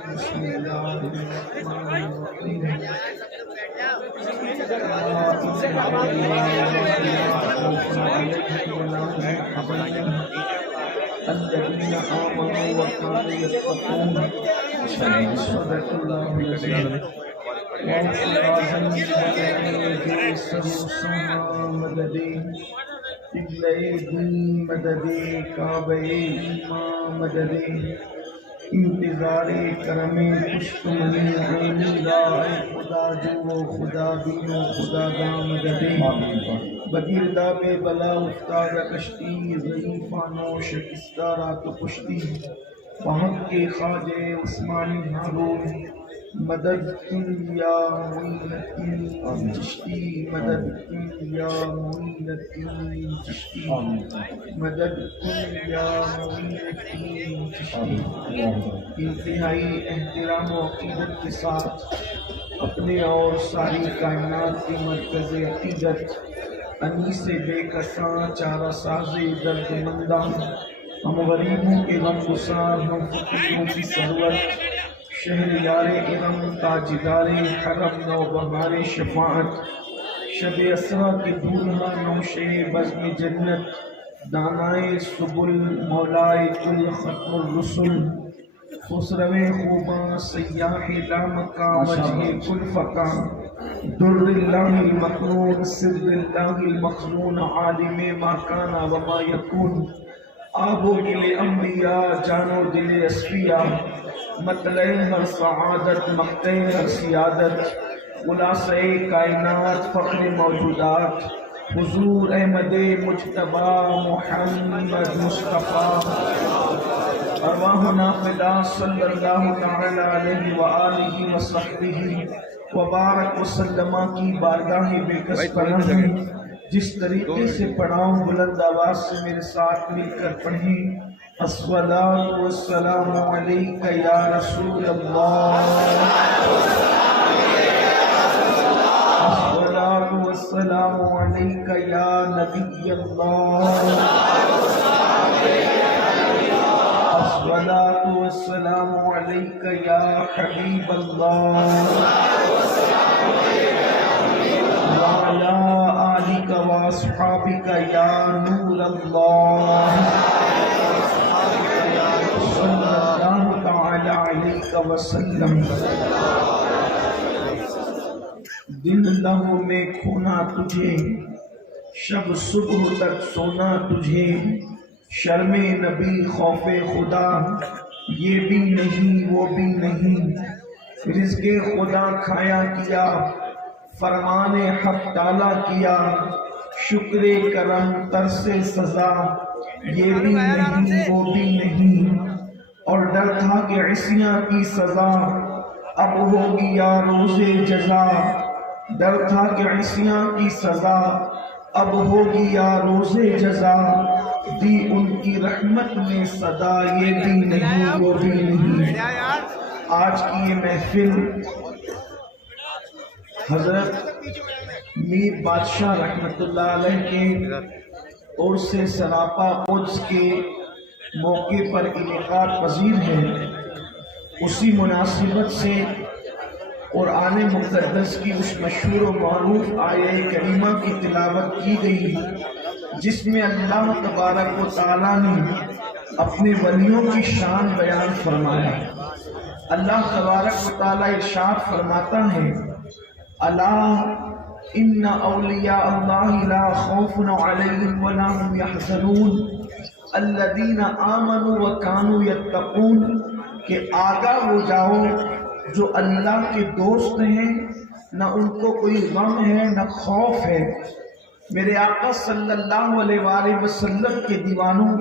بسم اللہ الرحمن الرحیم الذين آمنوا وكانوا يتقون صدق الله العظيم مددی مددی کعبے مددی انتظار کرم پشت منی عینی رائے خدا جو خدا بینو خدا دا مددی بگیردہ بے بلا افتاد کشتی ضعیفانو شکستہ رات پشتی وہاں کے خواجہ عثمانی ہارون مدد کن یا معین الدین چشتی مدد کن یا معین الدین چشتی مدد کن یا معین الدین چشتی انتہائی احترام و عقیدت کے ساتھ اپنے اور ساری کائنات کی مرکز عقیدت انیس بے کساں چارہ ساز درد مندان ہم غریبوں کے غم گسار ہم فقیروں کی سرورت شہریار ارم تاجدار حرم نو بہار شفاعت شب اسرا کے دولہا نوش بزم جنت دانائے سبل مولائے کل ختم الرسل خسرو خوباں سیاح لامکا وجہ کل فقا در اللہ المقنون سر اللہ المخزون عالم ما کانا وما یکون آب و گل انبیاء جانو دل اصفیاء مطلع ہر سعادت مقتع ہر سیادت خلاصہ کائنات فخر موجودات حضور احمد مجتبی محمد مصطفیٰ ارواحنا فدا صلی اللہ تعالی علیہ وآلہ وصحبہ وبارک وسلم کی بارگاہ بے کس پناہ جس طریقے سے پڑھاؤں بلند آواز سے میرے ساتھ مل کر پڑھیں الصلاۃ والسلام علیک یا رسول اللہ الصلاۃ والسلام علیک یا نبی اللہ الصلاۃ والسلام علیک یا حبیب اللہ وعلی آلک واصحابک یا نور اللہ صلی اللہ تعالی علیہ وسلم دن لہو میں کھونا تجھے شب صبح تک سونا تجھے شرم نبی خوف خدا یہ بھی نہیں وہ بھی نہیں رزق خدا کھایا کیا فرمان حق ٹالا کیا شکر کرم ترس سزا یہ بھی نہیں وہ بھی نہیں اور ڈر تھا کہ عصیاں کی سزا اب ہوگی یا روز جزا ڈر تھا کہ عصیاں کی سزا اب ہوگی یا روز جزا دی ان کی رحمت میں صدا یہ بھی نہیں وہ بھی نہیں آج کی یہ محفل حضرت میر بادشاہ رحمت اللہ علیہ کے اور سے سراپا قدس کے موقع پر انعقاد پذیر ہے اسی مناسبت سے قرآن مقدس کی اس مشہور و معروف آیہ کریمہ کی تلاوت کی گئی جس میں اللہ تبارک و تعالیٰ نے اپنے ولیوں کی شان بیان فرمایا اللہ تبارک و تعالیٰ ارشاد فرماتا ہے الا ان اولیاء اللہ لا خوف علیہم ولا هم يحزنون الذین آمنوا وکانوا یتقون کہ آگاہ ہو جاؤ جو اللہ کے دوست ہیں نہ ان کو کوئی غم ہے نہ خوف ہے میرے آقا صلی اللہ علیہ وآلہ وسلم کے دیوانوں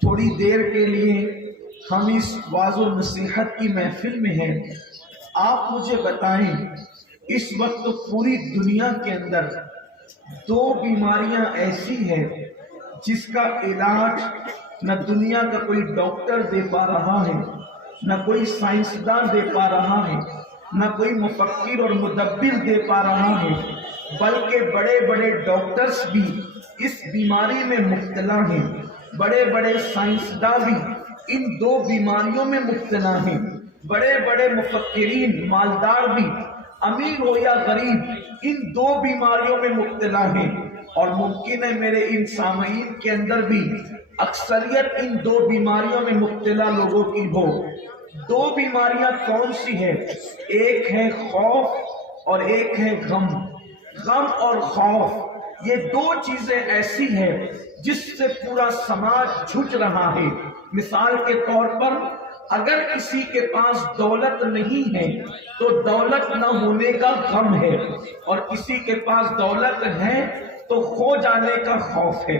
تھوڑی دیر کے لیے ہم اس واعظ و نصیحت کی محفل میں ہیں آپ مجھے بتائیں اس وقت پوری دنیا کے اندر دو بیماریاں ایسی ہیں جس کا علاج نہ دنیا کا کوئی ڈاکٹر دے پا رہا ہے نہ کوئی سائنسداں دے پا رہا ہے نہ کوئی مفکر اور مدبر دے پا رہا ہے بلکہ بڑے بڑے ڈاکٹرز بھی اس بیماری میں مبتلا ہیں بڑے بڑے سائنسداں بھی ان دو بیماریوں میں مبتلا ہیں بڑے بڑے مفکرین مالدار بھی امیر ہو یا غریب ان دو بیماریوں میں مبتلا ہیں، اور ممکن ہے میرے ان سامعین کے اندر بھی اکثریت ان دو بیماریوں میں مبتلا لوگوں کی ہو۔ دو بیماریاں کون سی ہیں؟ ایک ہے خوف اور ایک ہے غم۔ غم اور خوف یہ دو چیزیں ایسی ہیں جس سے پورا سماج جھک رہا ہے۔ مثال کے طور پر اگر کسی کے پاس دولت نہیں ہے تو دولت نہ ہونے کا غم ہے، اور کسی کے پاس دولت ہے تو کھو جانے کا خوف ہے۔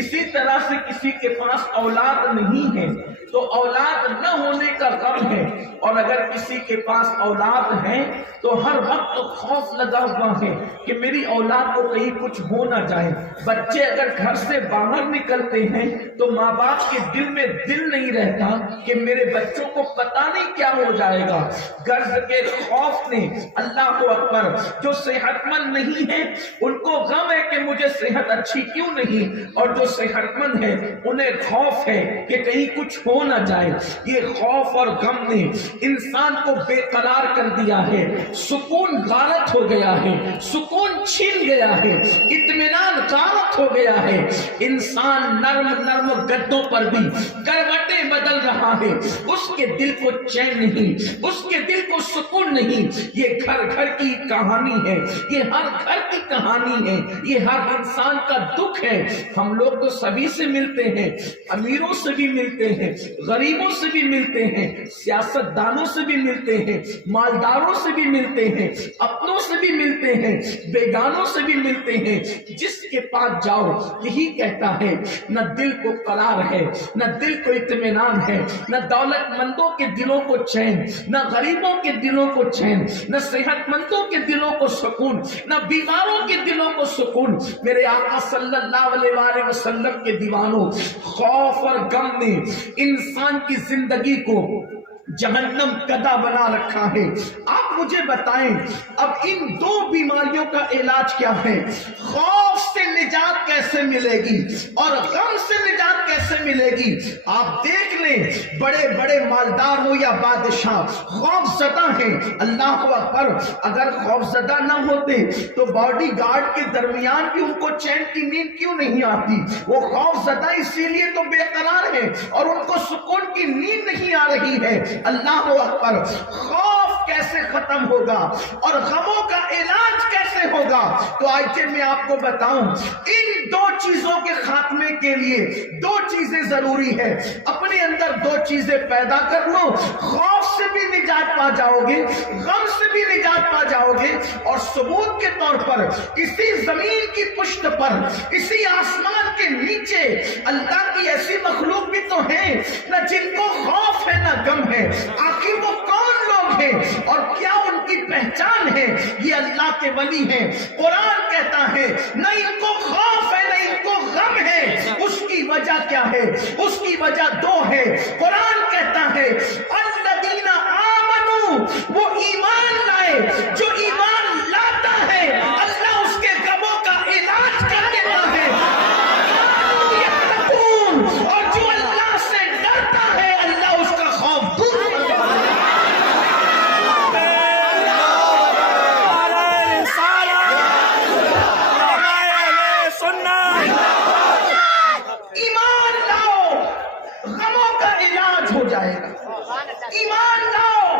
اسی طرح سے کسی کے پاس اولاد نہیں ہے تو اولاد نہ ہونے کا غم ہے، اور اگر کسی کے پاس اولاد ہے تو ہر وقت خوف لگا ہوا ہے کہ میری اولاد کو کہیں کچھ ہو نہ جائے۔ بچے اگر گھر سے باہر نکلتے ہیں تو ماں باپ کے دل میں دل نہیں رہتا کہ میرے بچوں کو پتہ نہیں کیا ہو جائے گا۔ غرض کے خوف نے، اللہ اکبر، جو صحت مند نہیں ہے ان کو غم ہے کہ مجھے صحت اچھی کیوں نہیں، اور جو صحت مند ہے انہیں خوف ہے کہ کہیں کچھ ہو نہ جائے۔ یہ خوف اور غم نے انسان کو بے قرار کر دیا ہے، سکون غارت ہو گیا ہے، سکون چھین گیا ہے، اطمینان غارت ہو گیا ہے۔ انسان نرم نرم گدوں پر بھی کروٹیں بدل رہا ہے، اس کے دل کو چین نہیں، اس کے دل کو سکون نہیں۔ یہ گھر گھر کی کہانی ہے، یہ ہر گھر کی کہانی ہے، یہ ہر انسان کا دکھ ہے۔ ہم لوگ تو سبھی سے ملتے ہیں، امیروں سے بھی ملتے ہیں، غریبوں سے بھی ملتے ہیں، سیاست دانوں سے بھی ملتے ہیں، مالداروں سے بھی ملتے ہیں، اپنوں سے بھی ملتے ہیں، بیگانوں سے بھی ملتے ہیں۔ جس کے پاس جاؤ یہی کہتا ہے نہ دل کو قرار ہے، نہ دل کو اطمینان ہے، نہ دولت مندوں کے دلوں کو چین، نہ غریبوں کے دلوں کو چین، نہ صحت مندوں کے دلوں کو سکون، نہ بیماروں کے دلوں کو سکون۔ میرے آقا صلی اللہ علیہ وآلہ وسلم کے دیوانوں، خوف اور غم نے انسان کی زندگی کو جہنم کدا بنا رکھا ہے۔ آپ مجھے بتائیں اب ان دو بیماریوں کا علاج کیا ہے؟ خوف سے نجات کیسے ملے گی اور غم سے نجات کیسے ملے گی؟ آپ دیکھ لیں، بڑے بڑے مالدار ہو یا بادشاہ خوف زدہ ہیں۔ اللہ اکبر، اگر خوف زدہ نہ ہوتے تو باڈی گارڈ کے درمیان بھی ان کو چین کی نیند کیوں نہیں آتی؟ وہ خوف زدہ اسی لیے تو بے قرار ہے اور ان کو سکون کی نیند نہیں آ رہی ہے۔ اللہ اکبر، خوف کیسے ختم ہوگا اور غموں کا علاج کیسے ہوگا؟ تو آئیے میں آپ کو بتاؤں، ان دو چیزوں کے خاتمے کے لیے دو چیزیں ضروری ہے۔ اپنے اندر دو چیزیں پیدا کر لو، خوف سے بھی نجات پا جاؤ گے، غم سے بھی نجات پا جاؤ گے، اور ثبوت کے طور پر اسی زمین کی پشت پر، اسی آسمان کے نیچے اللہ کی ایسی مخلوق بھی تو ہیں نہ جن کو خوف ہے نہ غم ہے۔ آخر وہ کون لوگ ہیں اور کیا ان کی پہچان ہے؟ یہ اللہ کے ولی ہیں۔ قرآن کہتا ہے نہ ان کو خوف ہے نہ ان کو غم ہے۔ اس کی وجہ کیا ہے؟ اس کی وجہ دو ہے۔ قرآن کہتا ہے الذین آمنوا، وہ ایمان لائے، جو ایمان لاتا ہے اللہ اس کے غموں کا علاج کر دیتا ہے، اور جو اللہ سے ڈرتا ہے اللہ اس کا خوف دور کر دیتا ہے۔ ایمان لاؤ، غموں کا علاج ہو جائے گا۔ ایمان لاؤ،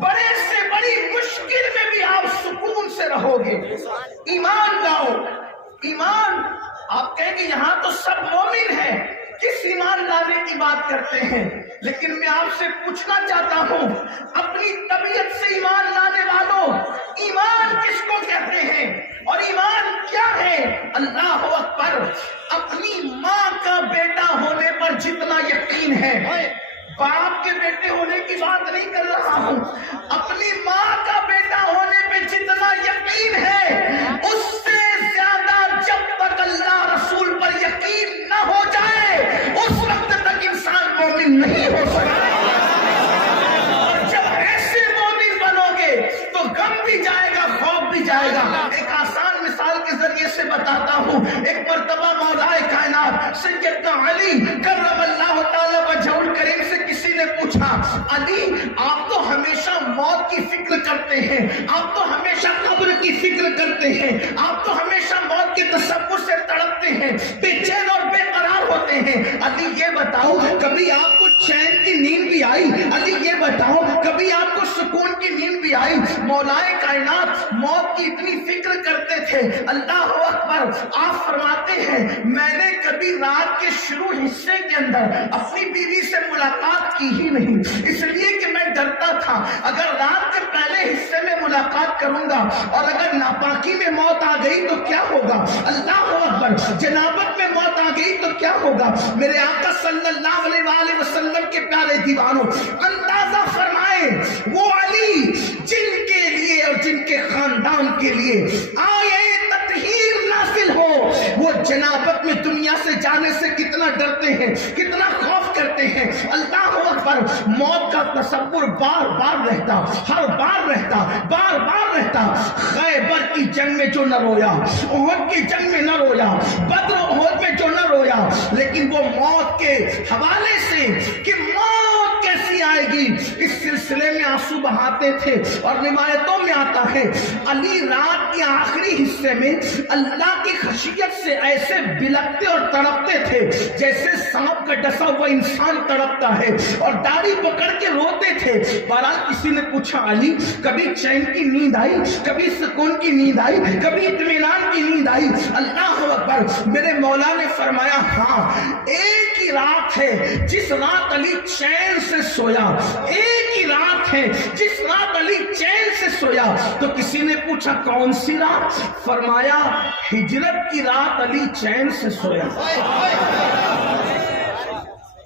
بڑے سے بڑی مشکل میں بھی آپ سکون سے رہو گے۔ ایمان لاؤ، ایمان۔ آپ کہیں کہ یہاں تو سب مومن ہیں، کس ایمان لانے کی بات کرتے ہیں؟ لیکن میں آپ سے پوچھنا چاہتا ہوں، اپنی طبیعت سے ایمان لانے والوں، ایمان کس کو کہتے ہیں اور ایمان کیا ہے؟ اللہ اکبر، اپنی ماں کا بیٹا ہونے پر جتنا یقین ہے، باپ کے بیٹے ہونے کی بات نہیں کر رہا ہوں، اپنی ماں کا بیٹا ہونے پہ جتنا یقین ہے اس سے زیادہ جب تک اللہ رسول پر یقین نہ ہو جائے اس وقت تک انسان مومن نہیں ہو سکتا۔ کی فکر کرتے ہیں، آپ تو ہمیشہ قبر کی فکر کرتے ہیں، آپ تو ہمیشہ موت کے تصور سے تڑپتے ہیں، بے چین اور بے قرار ہوتے ہیں۔ علی یہ بتاؤ کبھی آپ کو چین کی نیند بھی آئی؟ علی یہ بتاؤ کبھی آپ کو سکون کی نیند بھی آئی؟ مولائے کائنات موت کی اتنی فکر کرتے تھے۔ اللہ اکبر، آپ فرماتے ہیں میں نے کبھی رات کے شروع حصے کے اندر اپنی بیوی سے ملاقات کی ہی نہیں، اس لیے کہ میں ڈرتا تھا اگر رات کے پہلے حصے میں ملاقات کروں گا اور اگر ناپاکی میں موت آ گئی تو کیا ہوگا؟ اللہ اکبر، جنابت میں موت آ گئی تو کیا ہوگا؟ میرے آقا صلی اللہ علیہ وآلہ وسلم کے پیارے دیوانوں، اندازہ فرمائیں وہ علی جن کے لیے اور جن کے خاندان کے لیے آیے تطہیر نازل ہو، وہ جنابت میں دنیا سے جانے سے کتنا ڈرتے ہیں، کتنا خوف کرتے ہیں۔ اللہ اکبر، موت کا تصور بار بار رہتا، ہر بار رہتا، بار بار رہتا۔ خیبر کی جنگ میں جو نہ رویا، احد کی جنگ میں نہ رویا، بدر و احد میں جو نہ رویا، لیکن وہ موت کے حوالے سے کہ موت کیسی آئے گی اس سلسلے میں آنسو بہاتے تھے۔ اور روایتوں میں آتا ہے علی رات کے آخری حصے میں اللہ کی خشیت سے ایسے بلکتے اور تڑپتے تھے جیسے سانپ کا ڈسا ہوا انسان تڑپتا ہے، اور داڑھی پکڑ کے روتے تھے۔ بہرحال کسی نے پوچھا علی کبھی چین کی نیند آئی، کبھی سکون کی نیند آئی، کبھی اطمینان کی نیند آئی؟ اللہ اکبر، میرے مولا نے فرمایا ہاں، ایک ہی رات ہے جس رات علی چین سے سویا، ایک ہی رات ہے جس رات علی چین سے سویا۔ تو کسی نے پوچھا کون سی رات؟ فرمایا ہجرت کی رات علی چین سے سویا۔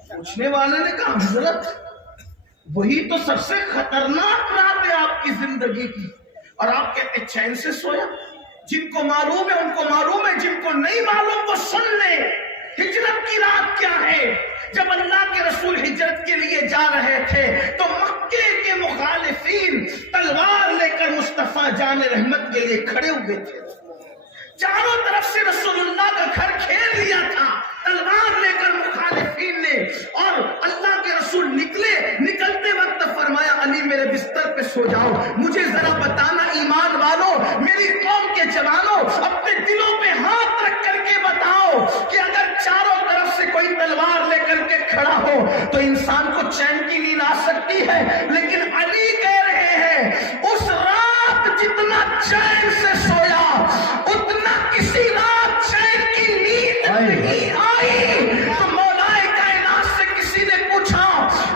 پوچھنے والے نے کہا حضرت وہی تو سب سے خطرناک رات ہے آپ کی زندگی کی، اور آپ کہتے چین سے سویا؟ جن کو معلوم ہے ان کو معلوم ہے، جن کو نہیں معلوم وہ سن لے۔ ہجرت کی رات کیا ہے؟ جب اللہ کے رسول ہجرت کے لیے جا رہے تھے تو مکے کے مخالفین تلوار لے کر مصطفیٰ جان رحمت کے لیے کھڑے ہوئے تھے۔ چاروں طرف سے رسول اللہ کا گھر گھیر لیا تھا تلوار لے کر مخالفین نے، اور اللہ کے رسول نکلتے وقت فرمایا علی میرے بستر پہ سو جاؤ۔ مجھے ذرا بتانا ایمان والوں، میری قوم کے جوانوں، اپنے دلوں پہ ہاتھ رکھ کر کے بتاؤ کہ اگر چاروں طرف سے کوئی تلوار لے کر کے کھڑا ہو تو انسان کو چین کی نیند آ سکتی ہے، لیکن علی کہہ رہے ہیں اس رات جتنا چین سے سویا اتنا کسی رات چین کی نیند نہیں آئی۔ تو مولائے کائنات سے کسی نے پوچھا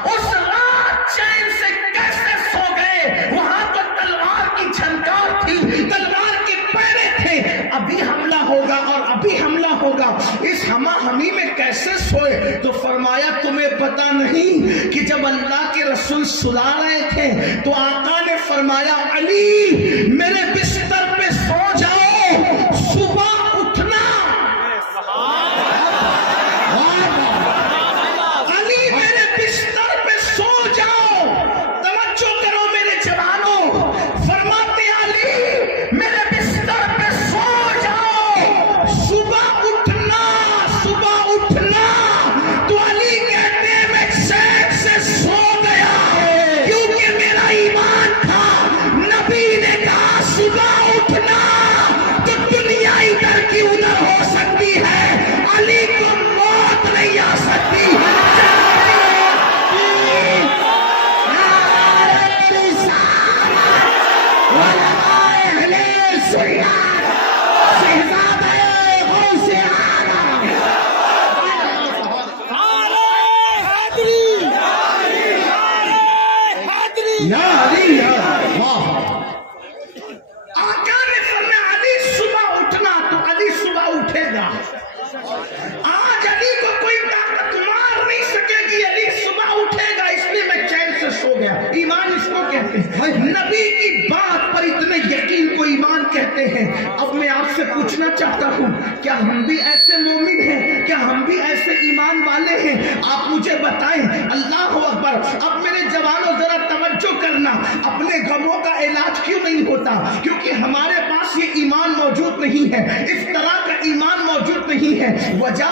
اس رات چین سے کیسے سو گئے؟ وہاں تو تلوار کی جھنکار تھی، تلوار کے پیرے تھے، ابھی حملہ ہوگا اور ابھی حملہ ہوگا، اس ہما ہمی میں کیسے سوئے؟ تو فرمایا تمہیں پتا نہیں کہ جب اللہ کے رسول سلا رہے تھے تو آقا نے فرمایا علی میرے بستر پہ سو جاؤ، صبح اٹھنا۔ علی میرے بستر پہ سو جاؤ، توجہ کرو میرے جوانوں، فرماتے علی میرے بستر پہ سو جاؤ، صبح اٹھنا، صبح اٹھنا۔ تو علی کہتے ہیں میں چین سے سو گیا کیونکہ میرا ایمان تھا، نبی نے کہا صبح اٹھنا تو دنیا ادھر کی ادھر ہو سکتی ہے، علی کو موت نہیں آ سکتی۔ آقا نے فرمایا علی صبح اٹھنا، تو علی صبح اٹھے گا۔ آج علی کو کوئی طاقت مار نہیں سکے گی، علی صبح اٹھے گا، اس لیے میں چین سے سو گیا۔ ایمان اس کو کہتے ہیں، نبی کی بات پر اتنے یقین کو ایمان کہتے ہیں۔ اب میں آپ سے پوچھنا چاہتا ہوں کیا ہم بھی ایسے مومن ہیں؟ کیا ہم بھی ایسے ایمان والے ہیں؟ آپ مجھے بتائیں۔ اللہ اکبر، اب میرے جوانوں ذرا توجہ کرنا، اپنے غموں کا علاج کیوں نہیں ہوتا؟ کیونکہ ہمارے پاس یہ ایمان موجود نہیں ہے، اس طرح کا ایمان موجود نہیں ہے۔ وجہ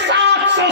700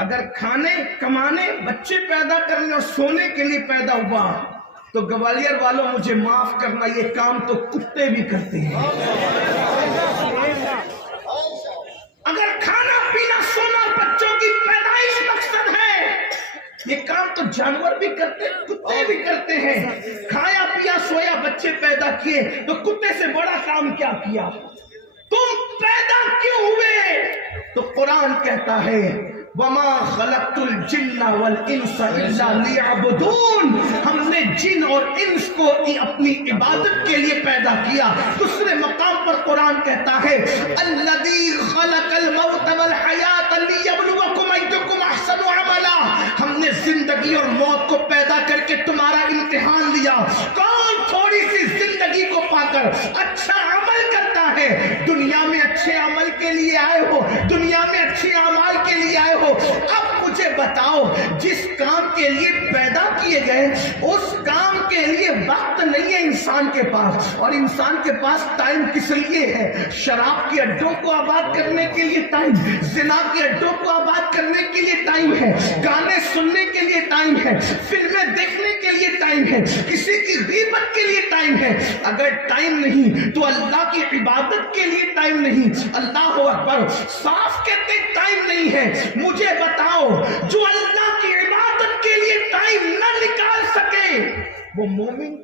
اگر کھانے کمانے بچے پیدا کرنے اور سونے کے لیے پیدا ہوا تو گوالیر والوں مجھے معاف کرنا، یہ کام تو کتے بھی کرتے ہیں۔ اگر کھانا پینا سونا بچوں کی پیدائش مقصد ہے، یہ کام تو جانور بھی کرتے ہیں، کتے بھی کرتے ہیں۔ کھایا پیا سویا بچے پیدا کیے تو کتے سے بڑا کام کیا کیا؟ تم پیدا کیوں ہوئے؟ تو قرآن کہتا ہے وَمَا خَلَقْتُ الْجِنَّ وَالْإِنسَ إِلَّا لِيَعْبُدُونَ، ہم نے جن اور انس کو اپنی عبادت کے لیے پیدا کیا۔ دوسرے مقام پر قرآن کہتا ہے الَّذِي خَلَقَ الْمَوْتَ وَالْحَيَاةَ لِيَبْلُوَكُمْ أَيُّكُمْ أَحْسَنُ عَمَلًا، ہم نے زندگی اور موت کو پیدا کر کے تمہارا امتحان لیا، کون تھوڑی سی زندگی کو پا کر اچھا عمل کرتا ہے۔ دنیا میں اچھے عمل کے لیے آئے ہو، دنیا میں اچھے اعمال کے لیے آئے ہو، اب مجھے بتاؤ جس کام کے لیے پیدا کیے گئے اس کام کے لیے وقت نہیں ہے انسان کے پاس، اور انسان کے پاس ٹائم کس لیے ہے؟ شراب کے اڈوں کو آباد کرنے کے لیے ٹائم، زنا کے اڈوں کو آباد کرنے کے لیے ٹائم ہے، گانے سننے کے لیے ٹائم ہے، فلمیں دیکھنے کے لیے ٹائم ہے، کسی کی غیبت کے لیے ٹائم ہے۔ اگر ٹائم نہیں تو اللہ کی عبادت کے لیے ٹائم نہیں۔ اللہ اکبر، صاف کہتے ٹائم نہیں ہے۔ مجھے بتاؤ جو اللہ کی عبادت کے لیے ٹائم نہ نکال سکے وہ مومن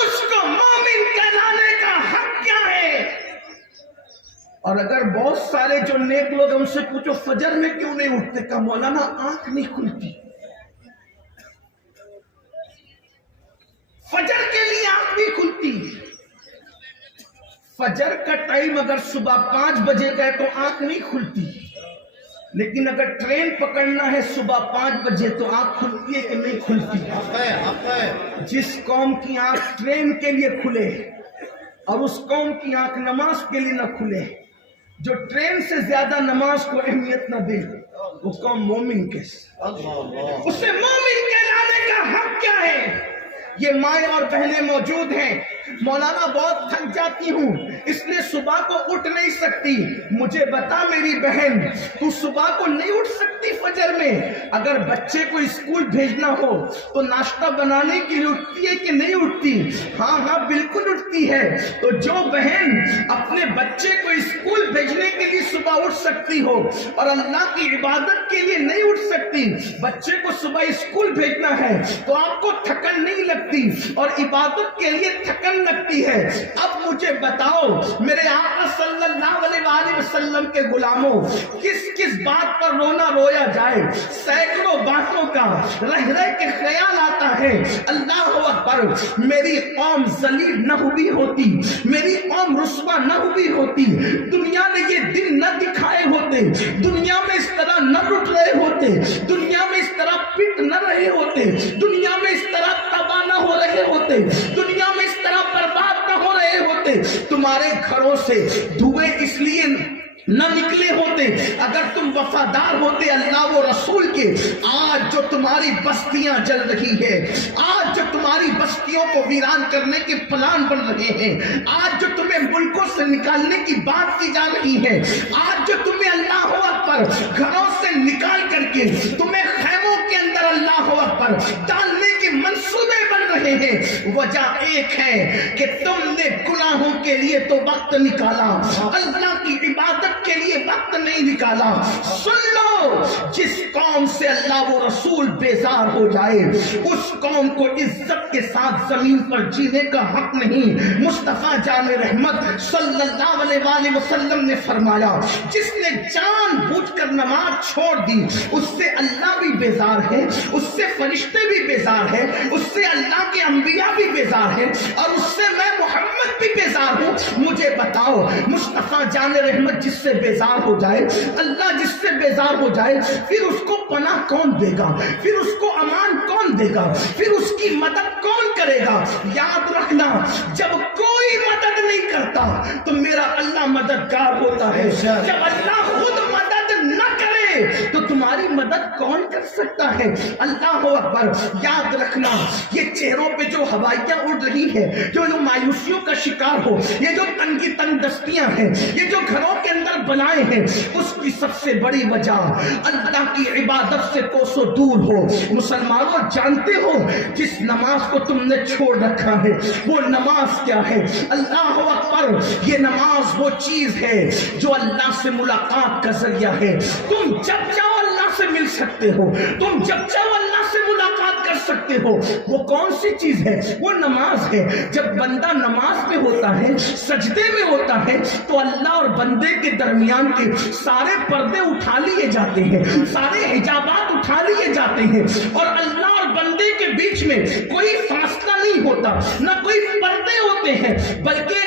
اس کو مومن کہلانے کا حق کیا ہے؟ اور اگر بہت سارے جو نیک لوگ ان سے پوچھو فجر میں کیوں نہیں اٹھتے، کہا مولانا آنکھ نہیں کھلتی، فجر کے لیے آنکھ نہیں کھلتی۔ فجر کا ٹائم اگر صبح 5 بجے کا ہے تو آنکھ نہیں کھلتی، لیکن اگر ٹرین پکڑنا ہے صبح 5 بجے تو آنکھ کھلتی ہے کہ نہیں کھلتی؟ جس قوم کی آنکھ ٹرین کے لیے کھلے اور اس قوم کی آنکھ نماز کے لیے نہ کھلے، جو ٹرین سے زیادہ نماز کو اہمیت نہ دے، وہ قوم مومن کیسے؟ اسے مومن کہلانے کا حق کیا ہے؟ یہ مائیں اور بہنیں موجود ہیں، مولانا بہت تھک جاتی ہوں اس لیے صبح کو اٹھ نہیں سکتی۔ مجھے بتا میری بہن، تو صبح کو نہیں اٹھ سکتی فجر میں؟ اگر بچے کو اسکول بھیجنا ہو تو ناشتہ بنانے کے لیے اٹھتی ہے کہ نہیں اٹھتی؟ ہاں ہاں بالکل اٹھتی ہے۔ تو جو بہن اپنے بچے کو اسکول بھیجنے کے لیے صبح اٹھ سکتی ہو اور اللہ کی عبادت کے لیے نہیں اٹھ سکتی، بچے کو صبح اسکول بھیجنا ہے تو آپ کو تھکن نہیں لگتی اور عبادت کے لیے تھکن لگتی ہے۔ اب مجھے بتاؤ میرے آقا صلی اللہ علیہ وآلہ وسلم کے غلاموں، کس کس بات پر رونا رویا جائے؟ سینکڑوں باتوں کا رہ رہ کے خیال آتا ہے۔ اللہ اکبر، میری قوم ذلیل نہ ہوئی ہوتی، میری قوم رسوا نہ ہوئی ہوتی، دنیا نے یہ دن نہ دکھائے ہوتے، دنیا میں اس طرح نہ لٹ رہے ہوتے، دنیا میں اس طرح پٹ نہ رہے ہوتے، دنیا میں اس طرح تباہ نہ ہو رہے ہوتے، دنیا میں اس طرح برباد نہ ہو رہے ہوتے، تمہارے گھروں سے دھوئیں اس لیے نہ نکلے ہوتے اگر تم وفادار ہوتے اللہ و رسول کے۔ آج جو تمہاری بستیاں جل رہی ہے، آج جو تمہاری بستیوں کو ویران کرنے کے پلان بن رہے ہیں، آج جو تمہیں ملکوں سے نکالنے کی بات کی جا رہی ہے، آج جو تمہیں اللہ اکبر گھروں سے نکال کر کے تمہیں خیموں کے اندر اللہ اکبر ڈالنے کے منصوبے بن رہے ہیں، وجہ ایک ہے کہ تم نے گناہوں کے لیے تو وقت نکالا، اللہ کی عبادت کے لیے وقت نہیں نکالا۔ سن لو، جس قوم سے اللہ و رسول بیزار ہو جائے اس قوم کو عزت کے ساتھ زمین پر جینے کا حق نہیں۔ مصطفیٰ جان رحمت صلی اللہ علیہ وآلہ وسلم نے فرمایا، جس نے جان بوجھ کر نماز چھوڑ دی اس سے اللہ بھی بیزار ہے، اس سے فرشتے بھی بیزار ہیں، اس سے اللہ کے انبیاء بھی بیزار ہیں، اور اس سے میں محمد بھی بیزار ہوں۔ مجھے بتاؤ، مصطفیٰ جان رحمت جس سے بیزار ہو جائے، اللہ جس سے بیزار ہو جائے، پھر اس کو پناہ کون دے گا؟ پھر اس کو امان کون دے گا؟ پھر اس کی مدد کون کرے گا؟ یاد رکھنا، جب کوئی مدد نہیں کرتا تو میرا اللہ مددگار ہوتا ہے، جب اللہ خود مدد نہ کرے تو تمہاری مدد کون کر سکتا ہے؟ اللہ اکبر. یاد رکھنا یہ چہروں پہ جو ہوائیاں اڑ رہی ہے، جو مایوسیوں کا شکار ہو، یہ جو تنگی تنگ دستیاں ہیں، یہ جو گھروں کے اندر بنائے ہیں، اس کی سب سے بڑی وجہ اللہ کی عبادت سے کوسوں دور ہو. مسلمانوں جانتے ہو جس نماز کو تم نے چھوڑ رکھا ہے وہ نماز کیا ہے؟ اللہ اکبر. یہ نماز وہ چیز ہے جو اللہ سے ملاقات کا ذریعہ ہے. تم جب چاہو اللہ سے مل سکتے ہو، تم جب چاہو اللہ سے ملاقات کر سکتے ہو. وہ کون سی چیز ہے؟ وہ نماز ہے. جب بندہ نماز میں ہوتا ہے، سجدے میں ہوتا ہے، تو اللہ اور بندے کے درمیان کے سارے پردے اٹھا لیے جاتے ہیں، سارے حجابات اٹھا لیے جاتے ہیں، اور اللہ اور بندے کے بیچ میں کوئی فاصلہ نہیں ہوتا، نہ کوئی پردے ہوتے ہیں. بلکہ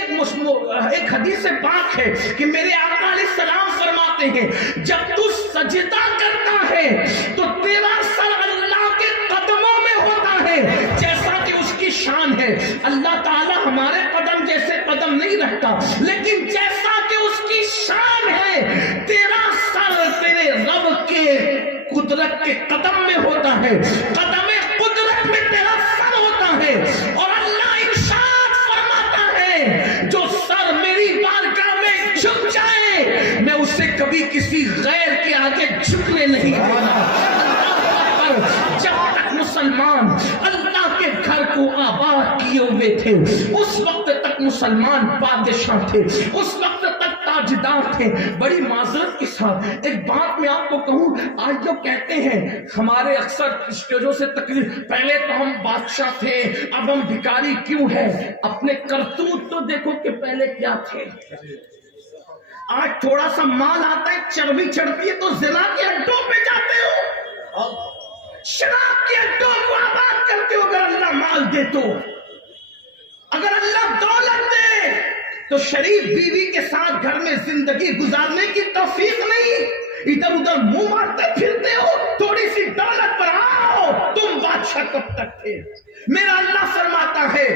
ایک حدیث پاک ہے کہ میرے آقا علیہ السلام فرماتے ہیں جب تو سجدہ کرتا ہے تو تیرا سر اللہ کے قدموں میں ہوتا ہے جیسا کہ اس کی شان ہے. اللہ تعالی ہمارے قدم جیسے قدم نہیں رکھتا، لیکن جیسا کہ اس کی شان ہے تیرا سر تیرے رب کے قدرت کے قدم میں ہوتا ہے، قدم قدرت میں تیرا سر ہوتا ہے. اور اللہ ارشاد فرماتا ہے جو سر میری بارگاہ میں جھک جائے میں اسے کبھی کسی غیر کے آگے جھکنے نہیں دینا. جب تک مسلمان اللہ کے گھر کو آباد کیے ہوئے تھے اس وقت تک مسلمان بادشاہ تھے، اس وقت تک تاجدار تھے. بڑی معذرت کے ساتھ ایک بات میں آپ کو کہوں، آج جو کہتے ہیں ہمارے اکثر اسٹیجوں سے تقریر، پہلے تو ہم بادشاہ تھے اب ہم بھکاری کیوں ہیں. اپنے کرتوت تو دیکھو کہ پہلے کیا تھے. آج تھوڑا سا مال آتا ہے، چربی چڑھتی ہے تو زنا کے اڈوں پہ جاتے ہو، شراب کے اڈوں کو آباد کرتے ہو. اگر اللہ مال دے تو، اگر اللہ دولت دے تو شریف بیوی کے ساتھ گھر میں زندگی گزارنے کی توفیق نہیں، ادھر ادھر منہ مارتے پھرتے ہو. تھوڑی سی دولت پر آؤ، تم بادشاہ کب تک تھے؟ میرا اللہ فرماتا ہے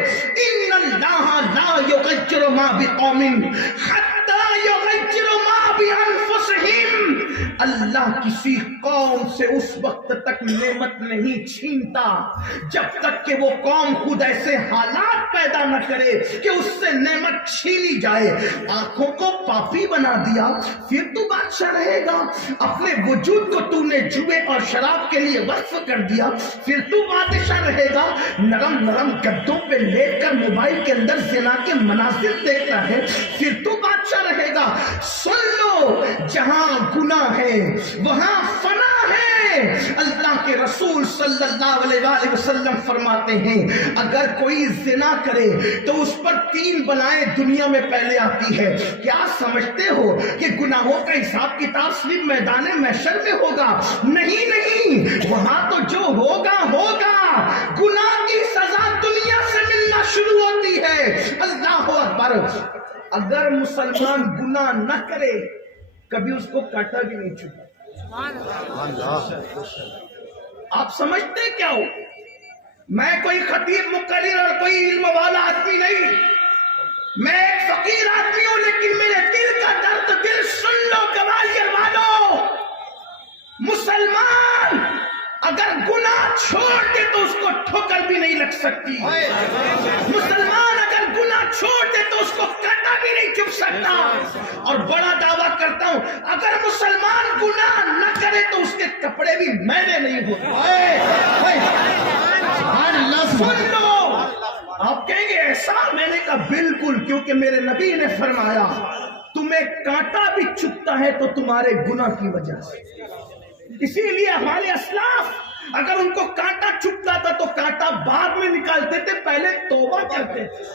ان اللہ لا یغیر ما بقوم حتی یغیر ما بانفسہم. اللہ کسی قوم سے اس وقت تک نعمت نہیں چھینتا جب تک کہ وہ قوم خود ایسے حالات پیدا نہ کرے کہ اس سے نعمت چھینی جائے. آنکھوں کو پاپی بنا دیا پھر تو بادشاہ رہے گا. اپنے وجود کو تو نے جوئے اور شراب کے لیے وقف کر دیا پھر تو بادشاہ رہے گا. نرم نرم گدوں پہ لیٹ کر موبائل کے اندر زنا کے مناظر دیکھتا ہے پھر تو بادشاہ رہے گا. سن لو جہاں گناہ ہے وہاں فنا ہے. اللہ کے رسول صلی اللہ علیہ وآلہ وسلم فرماتے ہیں اگر کوئی زنا کرے تو اس پر 3 بلائیں دنیا میں پہلے آتی ہے. کیا سمجھتے ہو کہ گناہوں کا حساب کتاب صرف میدان محشر میں ہوگا؟ نہیں نہیں، وہاں تو جو ہوگا ہوگا. گناہ کی سزا دنیا سے ملنا شروع ہوتی ہے. اللہ اکبر. اگر مسلمان گناہ نہ کرے کبھی اس کو کاٹا بھی نہیں چکا. آپ سمجھتے کیا ہو؟ میں کوئی خطیب مقرر اور کوئی علم والا آدمی نہیں، میں ایک فقیر آدمی ہوں، لیکن میرے دل کا درد دل سن لو گوالیئر والو. مسلمان اگر گناہ چھوڑ دے تو اس کو ٹھوکر بھی نہیں لگ سکتی. مسلمان اگر گناہ چھوڑ دے تو اس کو کاٹا بھی نہیں چپ سکتا. اور بڑا دعویٰ کرتا ہوں اگر مسلمان گناہ نہ کرے تو اس کے کپڑے بھی میلے نہیں ہوتے. سن لو. آپ کہیں گے ایسا؟ میں نے کہا بالکل، کیونکہ میرے نبی نے فرمایا تمہیں کانٹا بھی چبھتا ہے تو تمہارے گناہ کی وجہ سے. اسی لیے ہمارے اسلاف اگر ان کو کانٹا چبھتا تھا تو کانٹا بعد میں نکالتے تھے، پہلے توبہ کرتے تھے.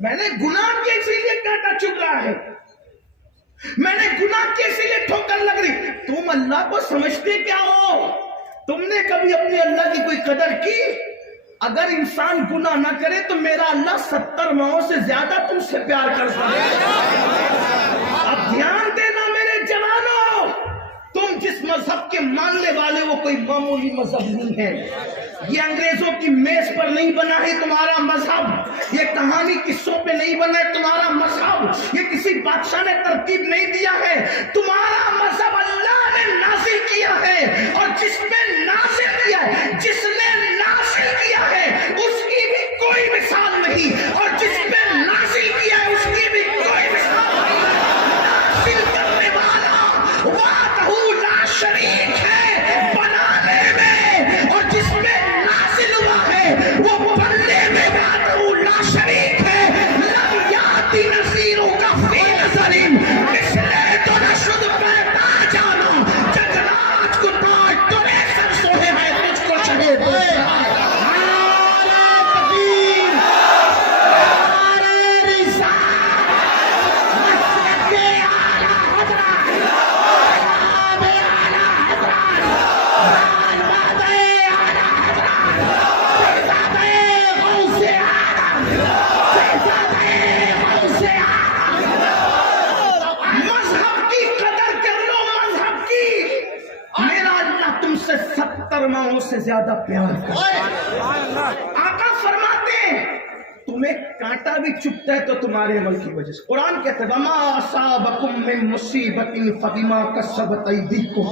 میں نے گناہ کیا اسی لیے کانٹا چبھ رہا ہے، میں نے گناہ کیا اسی لیے ٹھوکر لگ رہی. تم اللہ کو سمجھتے کیا ہو؟ تم نے کبھی اپنے اللہ کی کوئی قدر کی؟ اگر انسان گناہ نہ کرے تو میرا اللہ 70 ماہوں سے زیادہ تم سے پیار کر سکتا ہے. اب دھیان دینا میرے جوانوں، تم جس مذہب کے ماننے والے وہ کوئی معمولی مذہب نہیں ہے. یہ انگریزوں کی میز پر نہیں بنا ہے تمہارا مذہب، یہ کہانی قصوں پہ نہیں بنا ہے تمہارا مذہب، یہ کسی بادشاہ نے ترتیب نہیں دیا ہے، تمہارا مذہب اللہ نے نازل کیا ہے، اور جس نے نازل کیا ہے، جس نے نازل کیا ہے اس کی بھی کوئی مثال نہیں، اور جس نے نازل کیا ہے اس کی بھی کوئی مثال نہیں۔ نازل کرنے والا وحدہ لا شریک ہے بنانے میں، اور جس میں نازل ہوا ہے وہ بننے میں وحدہ لا شریک ہے۔ لم یاتی نذیروں کا فی نظر مثلے تو نشد پیدا جانا، جگراج کو تاج ترے سر سوہے ہے تجھ کو چڑھے تو ماہوں سے زیادہ پیار کرتا۔ آقا فرماتے ہیں تمہیں کانٹا بھی چبھتا ہے تو تمہارے عمل کی وجہ سے۔ قرآن کہتے ہیں وَمَا أَصَابَكُم مِّن مُّصِيبَةٍ فَبِمَا كَسَّبَتْ أَيْدِيكُمْ،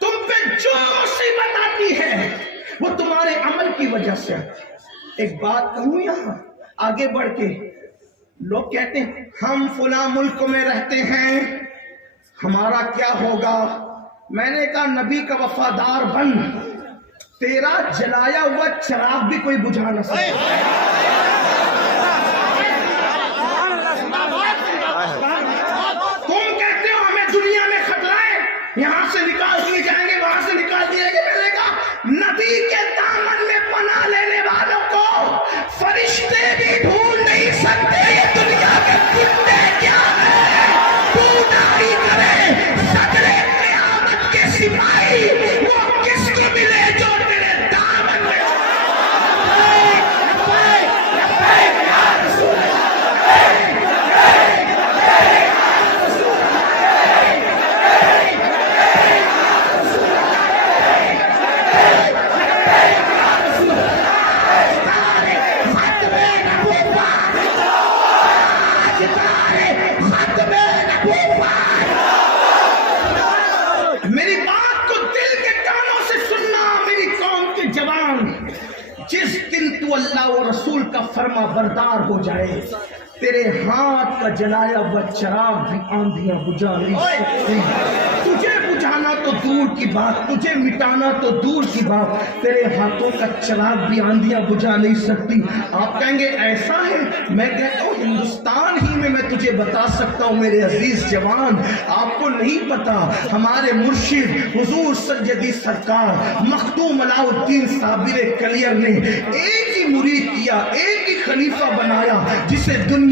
تم پہ جو مصیبت آتی ہے وہ تمہارے عمل کی وجہ سے آتی ہے۔ ایک بات کہوں یہاں آگے بڑھ کے، لوگ کہتے ہیں ہم فلاں ملک میں رہتے ہیں ہمارا کیا ہوگا؟ میں نے کہا نبی کا وفادار بن، تیرا جلایا ہوا چراغ بھی کوئی بجھا نہ سکے۔ تم کہتے ہو ہمیں دنیا میں خطرائے، یہاں سے نکال دیے جائیں گے وہاں سے نکال دیے گے، میں نے کہا نبی کے دامن میں پناہ لینے والوں کو فرشتے بھی ڈھونڈ نہیں سکتے، یہ دنیا کے کتے کیا ہے پونا ہی کرے صدرے سپاہی وہ کس کو ملے جو تیرے دامن میں میری بات کو دل کے کانوں سے سننا میری قوم کے جوان، جس دن تو اللہ و رسول کا فرما بردار ہو جائے تیرے ہاتھ کا جلایا ہوا چراغ بھی آندھیاں بجھا نہیں سکتی۔ تجھے بجھانا تو دور کی بات، تجھے مٹانا تو دور کی بات، تیرے ہاتھوں کا چراغ بھی آندھیاں بجھا نہیں سکتی۔ آپ کہیں گے ایسا ہے؟ میں کہتا ہوں ہندوستان ہی میں تجھے بتا سکتا ہوں میرے عزیز جوان، آپ کو نہیں پتا ہمارے مرشد حضور سیدی سرکار مخدوم علاء الدین صابر کلیر نے ایک ہی مرید کیا، ایک ہی خلیفہ بنایا جسے دنیا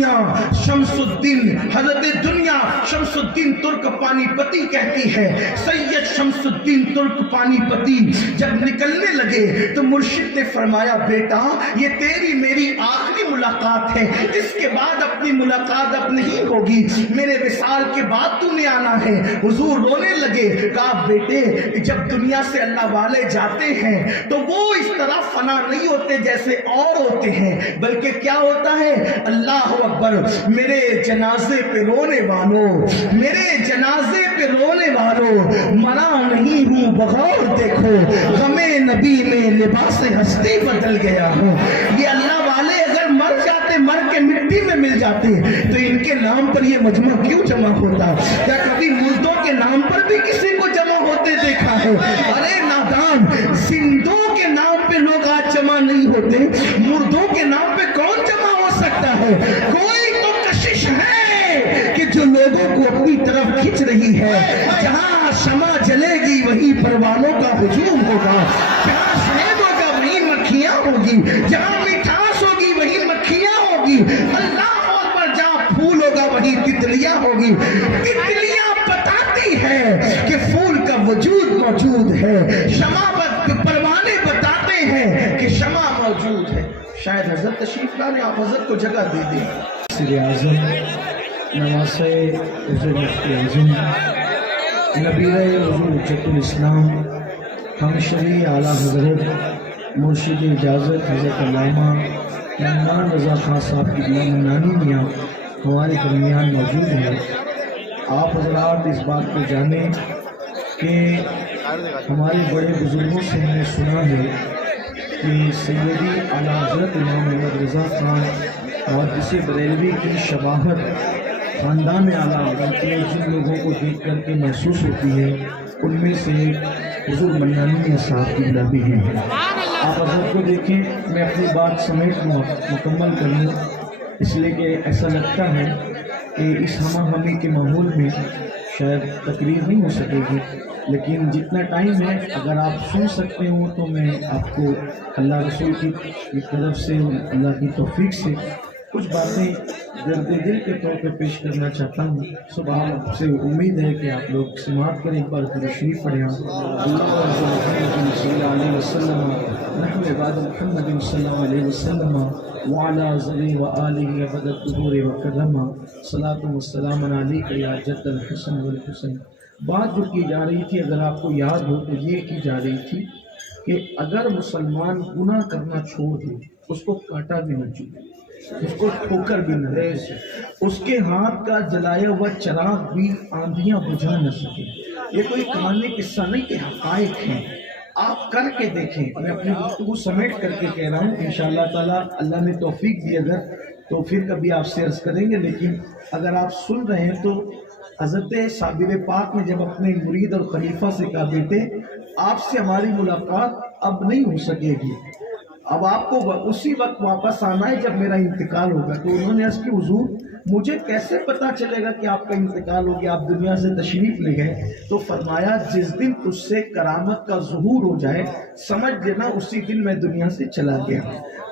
شمس الدین، حضرت دنیا شمس الدین ترک پانی پتی کہتی ہے۔ سید شمس الدین ترک پانی پتی جب نکلنے لگے تو مرشد نے فرمایا بیٹا یہ تیری میری آخری ملاقات ہے، اس کے بعد اپنی ملاقات اب نہیں ہوگی، میرے وصال کے بعد تو نے آنا ہے۔ حضور رونے لگے، کہا بیٹے جب دنیا سے اللہ والے جاتے ہیں تو وہ اس طرح فنا نہیں ہوتے جیسے اور ہوتے ہیں، بلکہ کیا ہوتا ہے؟ اللہ اکبر، میرے جنازے پہ رونے والوں، میرے جنازے پہ رونے والوں، مرا نہیں ہوں بغور دیکھو، غم نبی میں لباس ہستی بدل گیا ہوں۔ یہ اللہ والے اگر مر جاتے، مر کے مٹی میں مل جاتے تو ان کے نام پر یہ مجمع کیوں جمع ہوتا؟ کیا کبھی مردوں کے نام پر بھی کسی کو جمع ہوتے دیکھا ہے؟ ارے نادان، زندوں کے نام پہ لوگ آج جمع نہیں ہوتے، مردوں کے نام پہ کون جمع ہو سکتا ہے؟ کوئی تو کشش ہے کہ جو لوگوں کو اپنی طرف کھینچ رہی ہے۔ جہاں شمع جلے گی وہی پروانوں کا ہجوم ہوگا، جہاں شہد ہوگا وہی مکھیاں ہوگی، جہاں مٹھاس ہوگی وہی مکھیاں ہوگی، اللہ اکبر، جہاں پھول ہوگا وہی تتلیاں ہوگی۔ تتلیاں بتاتی ہے کہ پھول کا وجود موجود ہے، شمع پروانے بتاتے ہیں کہ شمع موجود ہے۔ شاید حضرت تشریف لائے، آپ حضرت کو جگہ دے دیں۔ سید اعظم نواسۂ حضور مفتی اعظم نبیرہ حضور حجت الاسلام ہم شریع اعلیٰ حضرت مرشد اجازت حضرت علامہ منان رضا خان صاحب کی نانی میاں ہمارے درمیان موجود ہیں۔ آپ حضرات اس بات کو جانیں کہ ہمارے بڑے بزرگوں سے ہم نے سنا ہے کہ سیدی اعلیٰ حضرت امام محمد رضا خان اور جسے بریلوی کی شباہت خاندان اعلیٰ حضرت کے جن لوگوں کو دیکھ کر کے محسوس ہوتی ہے ان میں سے حضور منانی صاحب کی نبی ہیں۔ آپ حضرت کو دیکھیں، میں اپنی بات سمیٹ مکمل کر لوں اس لیے کہ ایسا لگتا ہے کہ اس ہمہ ہمی کے ماحول میں شاید تقریر نہیں ہو سکے گی، لیکن جتنا ٹائم ہے اگر آپ سن سکتے ہو تو میں آپ کو اللہ رسول کی طرف سے اللہ کی توفیق سے کچھ باتیں درد دل کے طور پہ پیش کرنا چاہتا ہوں۔ صبح آپ سے امید ہے کہ آپ لوگ سماعت کریں، ایک بار تشریف پڑھیں۔ اللہ صلی اللہ علیہ وسلم نحن عباد محمد صلی اللہ علیہ وسلم وعلى ذری و آلہ ابد الدہور وکرما صلاۃ والسلام علیک یا جد الحسن والحسن۔ بات جو کی جا رہی تھی اگر آپ کو یاد ہو تو یہ کی جا رہی تھی کہ اگر مسلمان گناہ کرنا چھوڑ دے، اس کو کاٹا بھی نہ چوبے، اس کو ٹھوکر بھی نہ دے، اس کے ہاتھ کا جلایا ہوا چراغ بھی آندھیاں بجھا نہ سکے۔ یہ کوئی کہانی قصہ نہیں کہ حقائق ہیں، آپ کر کے دیکھیں۔ میں اپنی گفتگو سمیٹ کر کے کہہ رہا ہوں، انشاءاللہ تعالیٰ اللہ نے توفیق دی اگر تو پھر کبھی آپ سے عرض کریں گے، لیکن اگر آپ سن رہے ہیں تو حضرت صابر پاک نے جب اپنے مرید اور خلیفہ سے کہا بیٹے آپ سے ہماری ملاقات اب نہیں ہو سکے گی، اب آپ کو اسی وقت واپس آنا ہے جب میرا انتقال ہوگا۔ تو انہوں نے عرض کی حضور مجھے کیسے پتا چلے گا کہ آپ کا انتقال ہو گیا، آپ دنیا سے تشریف لے گئے؟ تو فرمایا جس دن تجھ سے کرامت کا ظہور ہو جائے سمجھ لینا اسی دن میں دنیا سے چلا گیا۔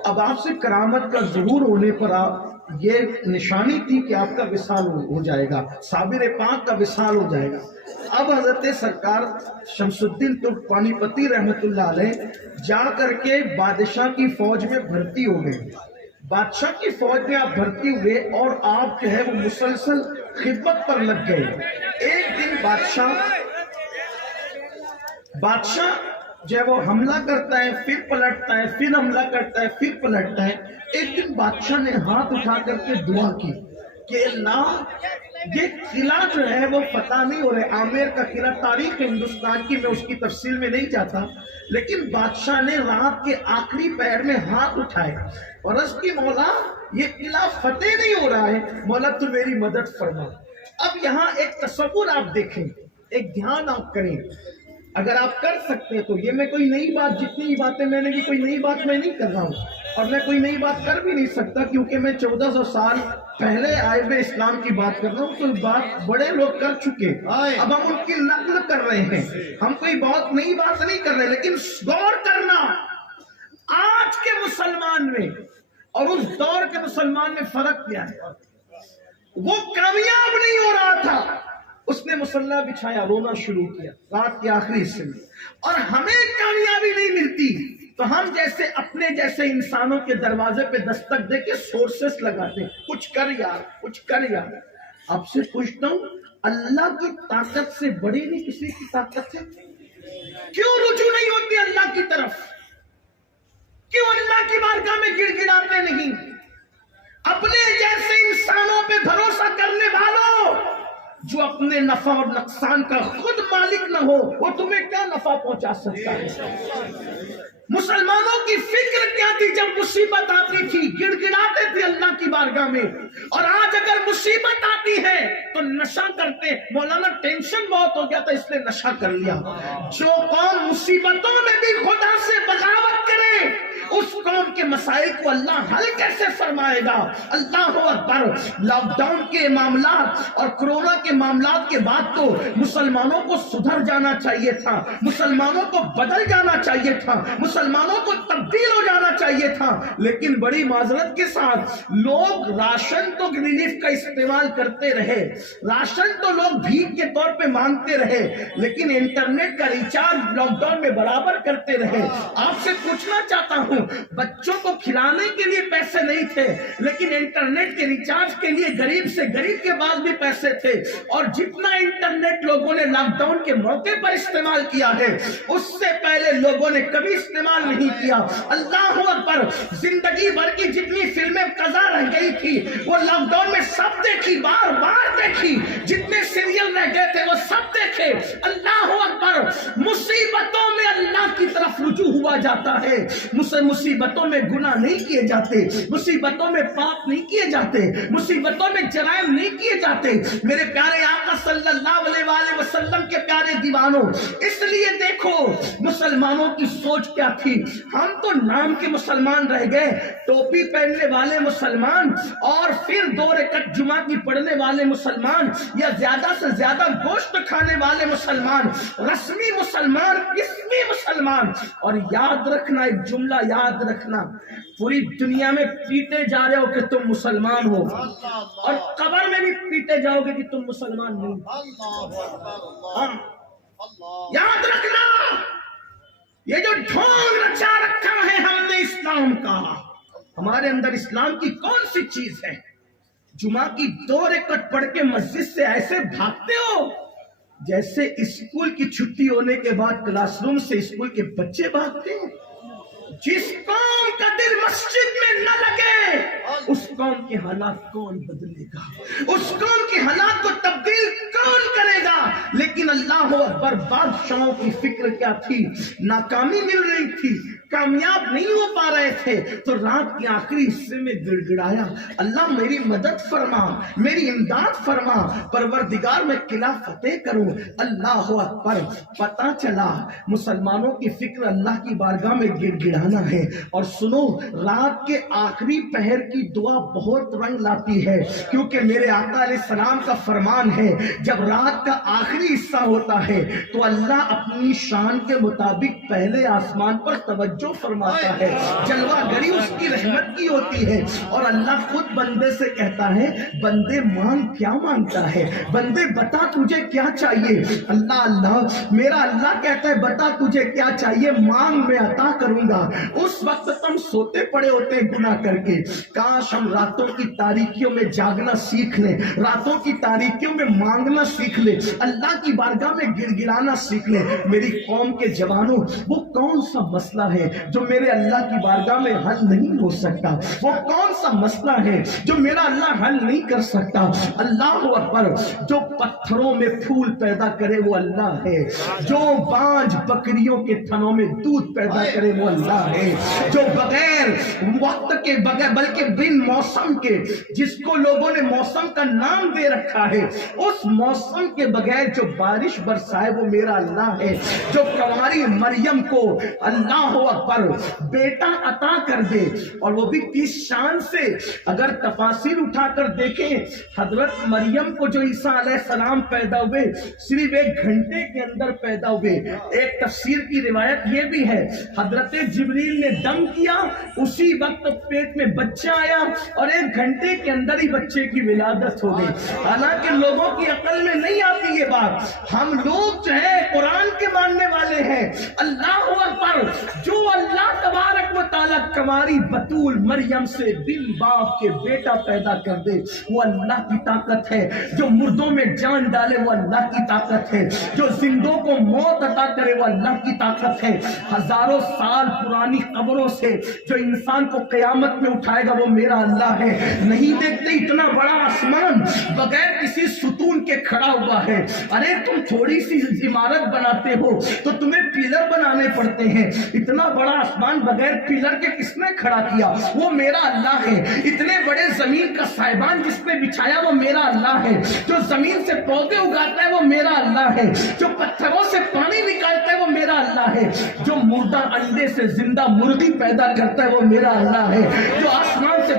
اب آپ سے کرامت کا ظہور ہونے پر آپ یہ نشانی تھی کہ آپ کا وصال ہو جائے گا، صابر پاک کا وصال ہو جائے گا۔ اب حضرت سرکار شمس الدین ترک پانی پتی رحمت اللہ علیہ جا کر کے بادشاہ کی فوج میں بھرتی ہو گئے، بادشاہ کی فوج میں آپ بھرتی ہوئے اور آپ جو ہے وہ مسلسل خدمت پر لگ گئے۔ ایک دن بادشاہ جو ہے وہ حملہ کرتا ہے، پھر پلٹتا ہے، پھر حملہ کرتا ہے، پھر پلٹتا ہے۔ ایک دن بادشاہ نے ہاتھ اٹھا کر کے دعا کی کہ اللہ یہ قلعہ جو ہے وہ فتح نہیں ہو رہے، عامر کا قلعہ تاریخ ہندوستان کی، میں اس کی تفصیل میں نہیں جاتا، لیکن بادشاہ نے رات کے آخری پہر میں ہاتھ اٹھائے اور عرض کی مولا یہ قلعہ فتح نہیں ہو رہا ہے، مولا تو میری مدد فرما۔ اب یہاں ایک تصور آپ دیکھیں، ایک دھیان آپ کریں، اگر آپ کر سکتے ہیں تو یہ میں کوئی نئی بات، جتنی باتیں میں نے بھی کوئی نئی بات میں نہیں کر رہا ہوں اور میں کوئی نئی بات کر بھی نہیں سکتا کیونکہ میں 1400 سال پہلے آئے ہوئے اسلام کی بات کر رہا ہوں، تو بات بڑے لوگ کر چکے، اب ہم ان کی نقل کر رہے ہیں، ہم کوئی بہت نئی بات نہیں کر رہے، لیکن غور کرنا آج کے مسلمان میں اور اس دور کے مسلمان میں فرق کیا ہے۔ وہ کامیاب نہیں ہو رہا تھا، اس نے مسلح بچھایا، رونا شروع کیا رات کے آخری حصے میں، اور ہمیں کامیابی نہیں ملتی تو ہم جیسے اپنے جیسے انسانوں کے دروازے پہ دستک دے کے سورسز لگاتے ہیں، کچھ کر یار، کچھ کر یار۔ آپ سے پوچھتا ہوں اللہ کی طاقت سے بڑی نہیں کسی کی طاقت ہے؟ کیوں رجوع نہیں ہوتی اللہ کی طرف؟ کیوں اللہ کی بارگاہ میں گڑ گڑاتے نہیں؟ اپنے جیسے انسانوں پہ بھروسہ کرنے والوں، جو اپنے نفع اور نقصان کا خود مالک نہ ہو، وہ تمہیں کیا نفع پہنچا سکتا ہے؟ مسلمانوں کی فکر کیا تھی جب مصیبت آتی تھی؟ گڑ گڑاتے تھے اللہ کی بارگاہ میں، اور آج اگر مصیبت آتی ہے تو نشہ کرتے، مولانا ٹینشن بہت ہو گیا تھا اس نے نشہ کر لیا۔ جو قوم مصیبتوں میں بھی خدا سے بغاوت کرے اس قوم کے مسائل کو اللہ حل کیسے فرمائے گا؟ اللہ اکبر۔ لاک ڈاؤن کے معاملات اور کرونا کے معاملات کے بعد تو مسلمانوں کو سدھر جانا چاہیے تھا، مسلمانوں کو بدل جانا چاہیے تھا، مسلمانوں کو تبدیل ہو جانا چاہیے تھا، لیکن بڑی معذرت کے ساتھ لوگ راشن تو ریلیف کا استعمال کرتے رہے، راشن تو لوگ بھیک کے طور پہ مانگتے رہے، لیکن انٹرنیٹ کا ریچارج لاک ڈاؤن میں برابر کرتے رہے۔ آپ سے پوچھنا چاہتا ہوں ہوں بچوں کو کھلانے کے لیے پیسے نہیں تھے، لیکن انٹرنیٹ کے ریچارج کے لیے غریب سے غریب کے پاس بھی پیسے تھے، اور جتنا انٹرنیٹ لوگوں نے لاک ڈاؤن کے موقع پر استعمال کیا ہے اس سے پہلے لوگوں نے کبھی استعمال نہیں کیا۔ اللہ اکبر، زندگی بھر کی جتنی فلمیں قضا رہ گئی تھی وہ لاک ڈاؤن میں سب دیکھی، بار بار دیکھی، جتنے سیریل رہ گئے تھے وہ سب دیکھے۔ اللہ اکبر، مصیبتوں میں اللہ کی طرف رجوع ہوا جاتا ہے، مصیبتوں میں گناہ نہیں کیے جاتے، مصیبتوں میں پاپ نہیں کیے جاتے، مصیبتوں میں جرائم نہیں کیے جاتے۔ میرے پیارے آقا صلی اللہ علیہ وآلہ وسلم کے پیارے دیوانوں، اس لیے دیکھو مسلمانوں کی سوچ کیا تھی۔ ہم تو نام کے مسلمان رہ گئے، ٹوپی پہننے والے مسلمان اور پھر 2 رکعت جمعہ کی پڑھنے والے مسلمان، یا زیادہ سے زیادہ گوشت کھانے والے مسلمان، رسمی مسلمان، اسمی مسلمان۔ اور یاد رکھنا، ایک جملہ یاد رکھنا، پوری دنیا میں پیٹے جا رہے ہو کہ تم مسلمان ہو، اور قبر میں بھی پیٹے جاؤ گے کہ تم مسلمان نہیں۔ یاد رکھنا، یہ جو ڈھونگ رچا رکھا ہے ہم نے اسلام کا، ہمارے اندر اسلام کی کون سی چیز ہے؟ جمعہ کی 2 رکعت پڑھ کے مسجد سے ایسے بھاگتے ہو جیسے اسکول کی چھٹی ہونے کے بعد کلاس روم سے اسکول کے بچے بھاگتے ہیں۔ جس قوم کا دل مسجد میں نہ لگے اس قوم کے حالات کون بدلے گا؟ اس قوم کے حالات کو تبدیل کون کرے گا؟ لیکن اللہ اکبر، بادشاہوں کی فکر کیا تھی؟ ناکامی مل رہی تھی، کامیاب نہیں ہو پا رہے تھے، تو رات کے آخری حصے میں گڑ گڑایا، اللہ میری مدد فرما، میری امداد فرما، پروردگار میں قلعہ فتح کروں۔ اللہ اکبر، پتہ چلا مسلمانوں کی فکر اللہ کی بارگاہ میں گڑ گڑانا ہے۔ اور سنو، رات کے آخری پہر کی دعا بہت رنگ لاتی ہے، کیونکہ میرے آقا علیہ السلام کا فرمان ہے جب رات کا آخری حصہ ہوتا ہے تو اللہ اپنی شان کے مطابق پہلے آسمان پر توجہ فرماتا ہے، جلوہ گری اس کی رحمت کی ہوتی ہے، اور اللہ خود بندے سے کہتا ہے بندے مانگ، کیا مانگتا ہے؟ بندے بتا تجھے کیا چاہیے؟ اللہ میرا اللہ کہتا ہے بتا تجھے کیا چاہیے، مانگ میں عطا کروں گا۔ اس وقت تم سوتے پڑے ہوتے ہیں گناہ کر کے، کاش ہم راتوں کی تاریکیوں میں جاگنا سیکھ لیں، راتوں کی تاریکیوں میں مانگنا سیکھ لیں، اللہ کی بارگاہ میں گڑ گڑانا سیکھ لیں۔ میری قوم کے جوانوں، وہ کون سا مسئلہ ہے جو میرے اللہ کی بارگاہ میں حل نہیں ہو سکتا؟ وہ کون سا مسئلہ ہے جو میرا اللہ حل نہیں کر سکتا؟ اللہ اکبر، جو پتھروں میں پھول پیدا کرے وہ اللہ ہے، جو بانج بکریوں کے تھنوں میں دودھ پیدا کرے وہ اللہ ہے، جو بغیر وقت کے بغیر بلکہ بن موسم کے، جس کو لوگوں نے موسم کا نام دے رکھا ہے، اس موسم کے بغیر جو بارش برسائے وہ میرا اللہ ہے، جو کنواری مریم کو اللہ اکبر بیٹا عطا کر دے، اور وہ بھی کس شان سے۔ اگر تفاسیر اٹھا کر دیکھیں، حضرت مریم کو جو عیسیٰ علیہ السلام پیدا ہوئے صرف 1 گھنٹے کے اندر پیدا ہوئے۔ ایک تفسیر کی روایت یہ بھی ہے، حضرت جبریل نے دم کیا، اسی وقت پیٹ میں بچہ آیا اور 1 گھنٹے کے اندر ہی بچے کی ولادت ہو گئی۔ حالانکہ لوگوں کی عقل میں نہیں آتی یہ بات، ہم لوگ جو ہے قرآن کے ماننے والے ہیں۔ اللہ اکبر، جو اللہ تبارک و تعالیٰ کنواری بطول مریم سے بن باپ کے بیٹا پیدا کر دے وہ اللہ کی طاقت ہے، جو مردوں میں جان ڈالے وہ اللہ کی طاقت ہے، جو زندوں کو موت عطا کرے وہ اللہ کی طاقت ہے، ہزاروں سال پرانی قبروں سے جو انسان کو قیامت میں اٹھائے گا وہ میرا اللہ ہے۔ نہیں دیکھتے اتنا بڑا آسمان بغیر کسی ستون کے کھڑا ہوا ہے؟ ارے تم تھوڑی سی عمارت بناتے ہو تو تمہیں پیلر بنانے پڑتے ہیں، اتنا بڑا آسمان بغیر پیلر کے کس نے کھڑا کیا؟ وہ میرا اللہ ہے۔ اتنے بڑے زمین کا سائبان جس نے بچھایا وہ میرا اللہ ہے، جو زمین سے پودے اگاتا ہے وہ میرا اللہ ہے، جو پتھروں سے پانی نکالتا ہے وہ میرا اللہ ہے، جو مردہ انڈے سے زندہ مرغی پیدا کرتا ہے وہ میرا اللہ ہے، جو آسمان سے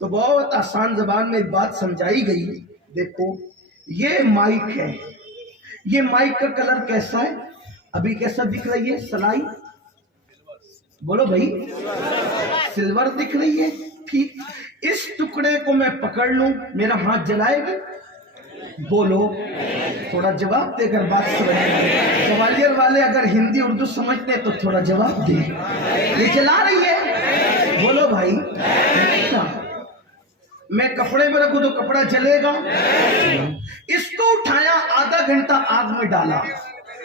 تو بہت آسان زبان میں ایک بات سمجھائی گئی. دیکھو یہ مائک ہے, یہ مائک کا کلر کیسا ہے؟ ابھی کیسا دکھ رہی ہے سلائی؟ بولو بھائی, سلور دکھ رہی ہے. ٹھیک, اس ٹکڑے کو میں پکڑ لوں, میرا ہاتھ جلائے گا؟ بولو, تھوڑا جواب دے کر بات سمجھیں. گوالیر والے اگر ہندی اردو سمجھتے ہیں تو تھوڑا جواب دے. یہ جلا رہی ہے؟ بولو بھائی. میں کپڑے میں رکھوں تو کپڑا جلے گا؟ اس کو اٹھایا, آدھا گھنٹہ آگ میں ڈالا,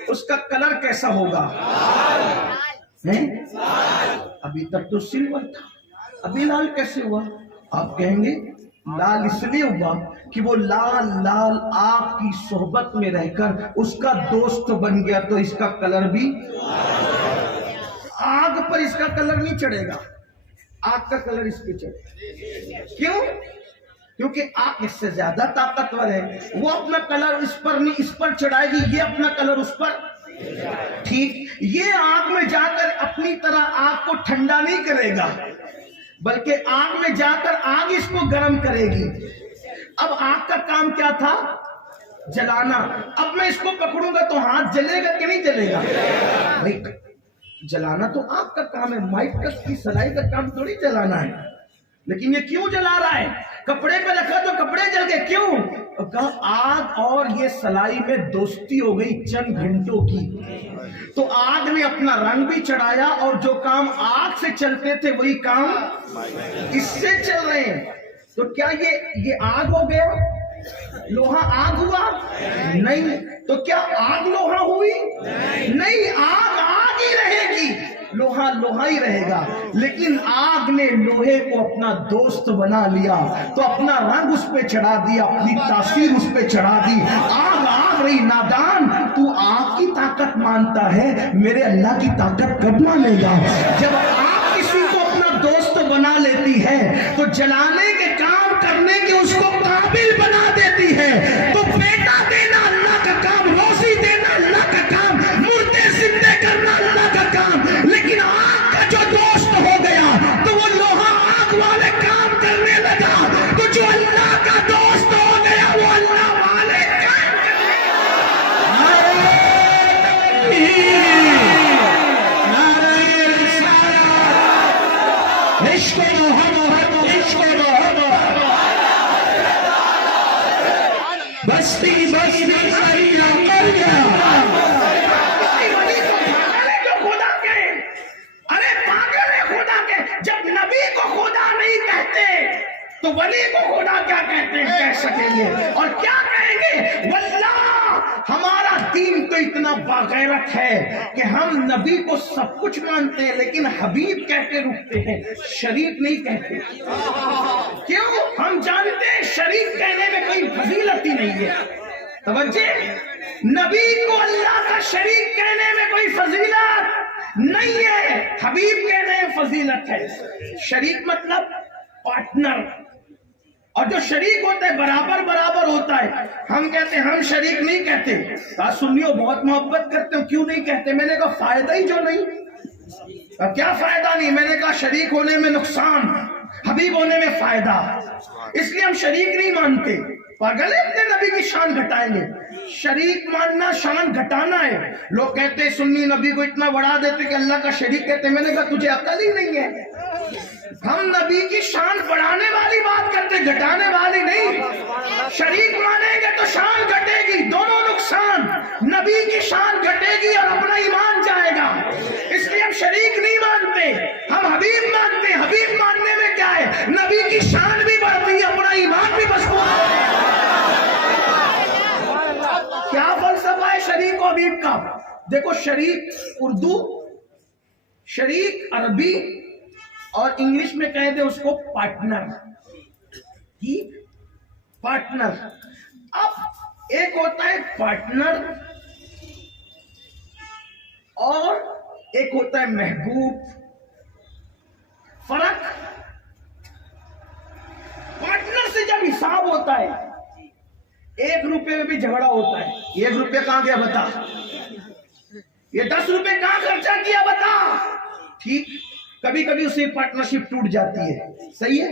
اس کا کلر کیسا ہوگا؟ ابھی تک تو سلور تھا, ابھی لال کیسے ہوا؟ آپ کہیں گے لال اس لیے ہوا کہ وہ لال لال آگ کی صحبت میں رہ کر اس کا دوست بن گیا, تو اس کا کلر بھی, آگ پر اس کا کلر نہیں چڑھے گا, آگ کا کلر اس پہ چڑھے گا. کیوں؟ کیونکہ آگ اس سے زیادہ طاقتور ہے, وہ اپنا کلر اس پر نہیں, اس پر چڑھائے گی, یہ اپنا کلر اس پر. ٹھیک, یہ آگ میں جا کر اپنی طرح آگ کو ٹھنڈا نہیں کرے گا, بلکہ آگ میں جا کر آگ اس کو گرم کرے گی. اب آگ کا کام کیا تھا؟ جلانا. اب میں اس کو پکڑوں گا تو ہاتھ جلے گا کہ نہیں جلے گا؟ جلانا تو آگ کا کام ہے, مائک کی سلائی کا کام تھوڑی جلانا ہے. لیکن یہ کیوں جلا رہا ہے؟ کپڑے پہ رکھا تو کپڑے جل گئے. کیوں؟ کہا آگ اور یہ سلائی میں دوستی ہو گئی چند گھنٹوں کی, تو آگ نے اپنا رنگ بھی چڑھایا, اور جو کام آگ سے چلتے تھے وہی کام اس سے چل رہے ہیں. تو کیا یہ آگ ہو گیا؟ لوہا آگ ہوا؟ نہیں. تو کیا آگ لوہا ہوئی؟ نہیں, آگ آگ ہی رہے گی, لوہا لوہا ہی رہے گا. لیکن آگ نے لوہے کو اپنا دوست بنا لیا, تو اپنا رنگ اس پہ چڑھا دیا, اپنی تاثیر اس پہ چڑھا دی. آگ آگ رہی. نادان, تو آگ کی طاقت مانتا ہے, میرے اللہ کی طاقت کب مانے گا؟ جب آگ کسی کو اپنا دوست بنا لیتی ہے تو جلانے کے کام کرنے کے اس کو قابل بنا دیتی ہے. تو بیٹا دینا اللہ کا کام, روزی دینا اللہ کا کام, مردے زندے کرنا اللہ کا کام. لیکن آگ کا جو دوست ہو گیا تو وہ لوہا آگ والے کام کرنے لگا, تو جو اللہ کا دوست ہو گیا وہ اللہ والے کام کرنے بستی بستی کر گیا. جو خدا کے, ارے پاگل ہے خدا کے. جب نبی کو خدا نہیں کہتے تو ولی کو خدا کیا کہتے ہیں, کہہ سکیں گے. اور کیا کہیں گے؟ واللہ ہمارا دین تو اتنا باغیرت ہے کہ ہم نبی کو سب کچھ مانتے ہیں, لیکن حبیب کہہ کے رکتے ہیں, شریف نہیں کہتے. کیوں؟ ہم جانتے ہیں شریف کہنے میں کوئی فضیلت ہی نہیں ہے. توجہ, نبی کو اللہ کا شریک کہنے میں کوئی فضیلت نہیں ہے, حبیب کہنے میں فضیلت ہے. شریک مطلب پارٹنر, اور جو شریک ہوتا ہے برابر برابر ہوتا ہے. ہم کہتے ہیں, ہم شریک نہیں کہتے. سنیو, بہت محبت کرتے ہو, کیوں نہیں کہتے؟ میں نے کہا فائدہ ہی جو نہیں. کیا فائدہ نہیں؟ میں نے کہا شریک ہونے میں نقصان, حبیب ہونے میں فائدہ, اس لیے ہم شریک نہیں مانتے. پاگل ہے, اپنے نبی کی شان گھٹائیں گے. شریک ماننا شان گھٹانا ہے. لوگ کہتے ہیں سنی نبی کو اتنا بڑھا دیتے کہ اللہ کا شریک کہتے. میں نے کہا تجھے عقل ہی نہیں ہے. ہم نبی کی شان بڑھانے والی بات کرتے, گھٹانے والی نہیں. شریک مانیں گے تو شان گھٹے گی, دونوں نقصان. نبی کی شان گھٹے گی اور اپنا ایمان جائے گا. اس لیے ہم شریک نہیں مانتے, ہم حبیب مانتے. حبیب ماننے میں کیا ہے؟ نبی کی شان بھی بڑھتی ہے, اپنا ایمان بھی مضبوط ہے. کیا فلسفہ ہے شریک و حبیب کا؟ دیکھو, شریک اردو, شریک عربی, اور انگلش میں کہہ دے اس کو پارٹنر. پارٹنر. اب ایک ہوتا ہے پارٹنر اور ایک ہوتا ہے محبوب. فرق, پارٹنر سے جب حساب ہوتا ہے 1 روپے میں بھی جھگڑا ہوتا ہے. 1 روپے کہاں گیا بتا, یہ 10 روپے کہاں خرچہ کیا بتا. ٹھیک, کبھی کبھی اسے پارٹنرشپ ٹوٹ جاتی ہے, صحیح ہے.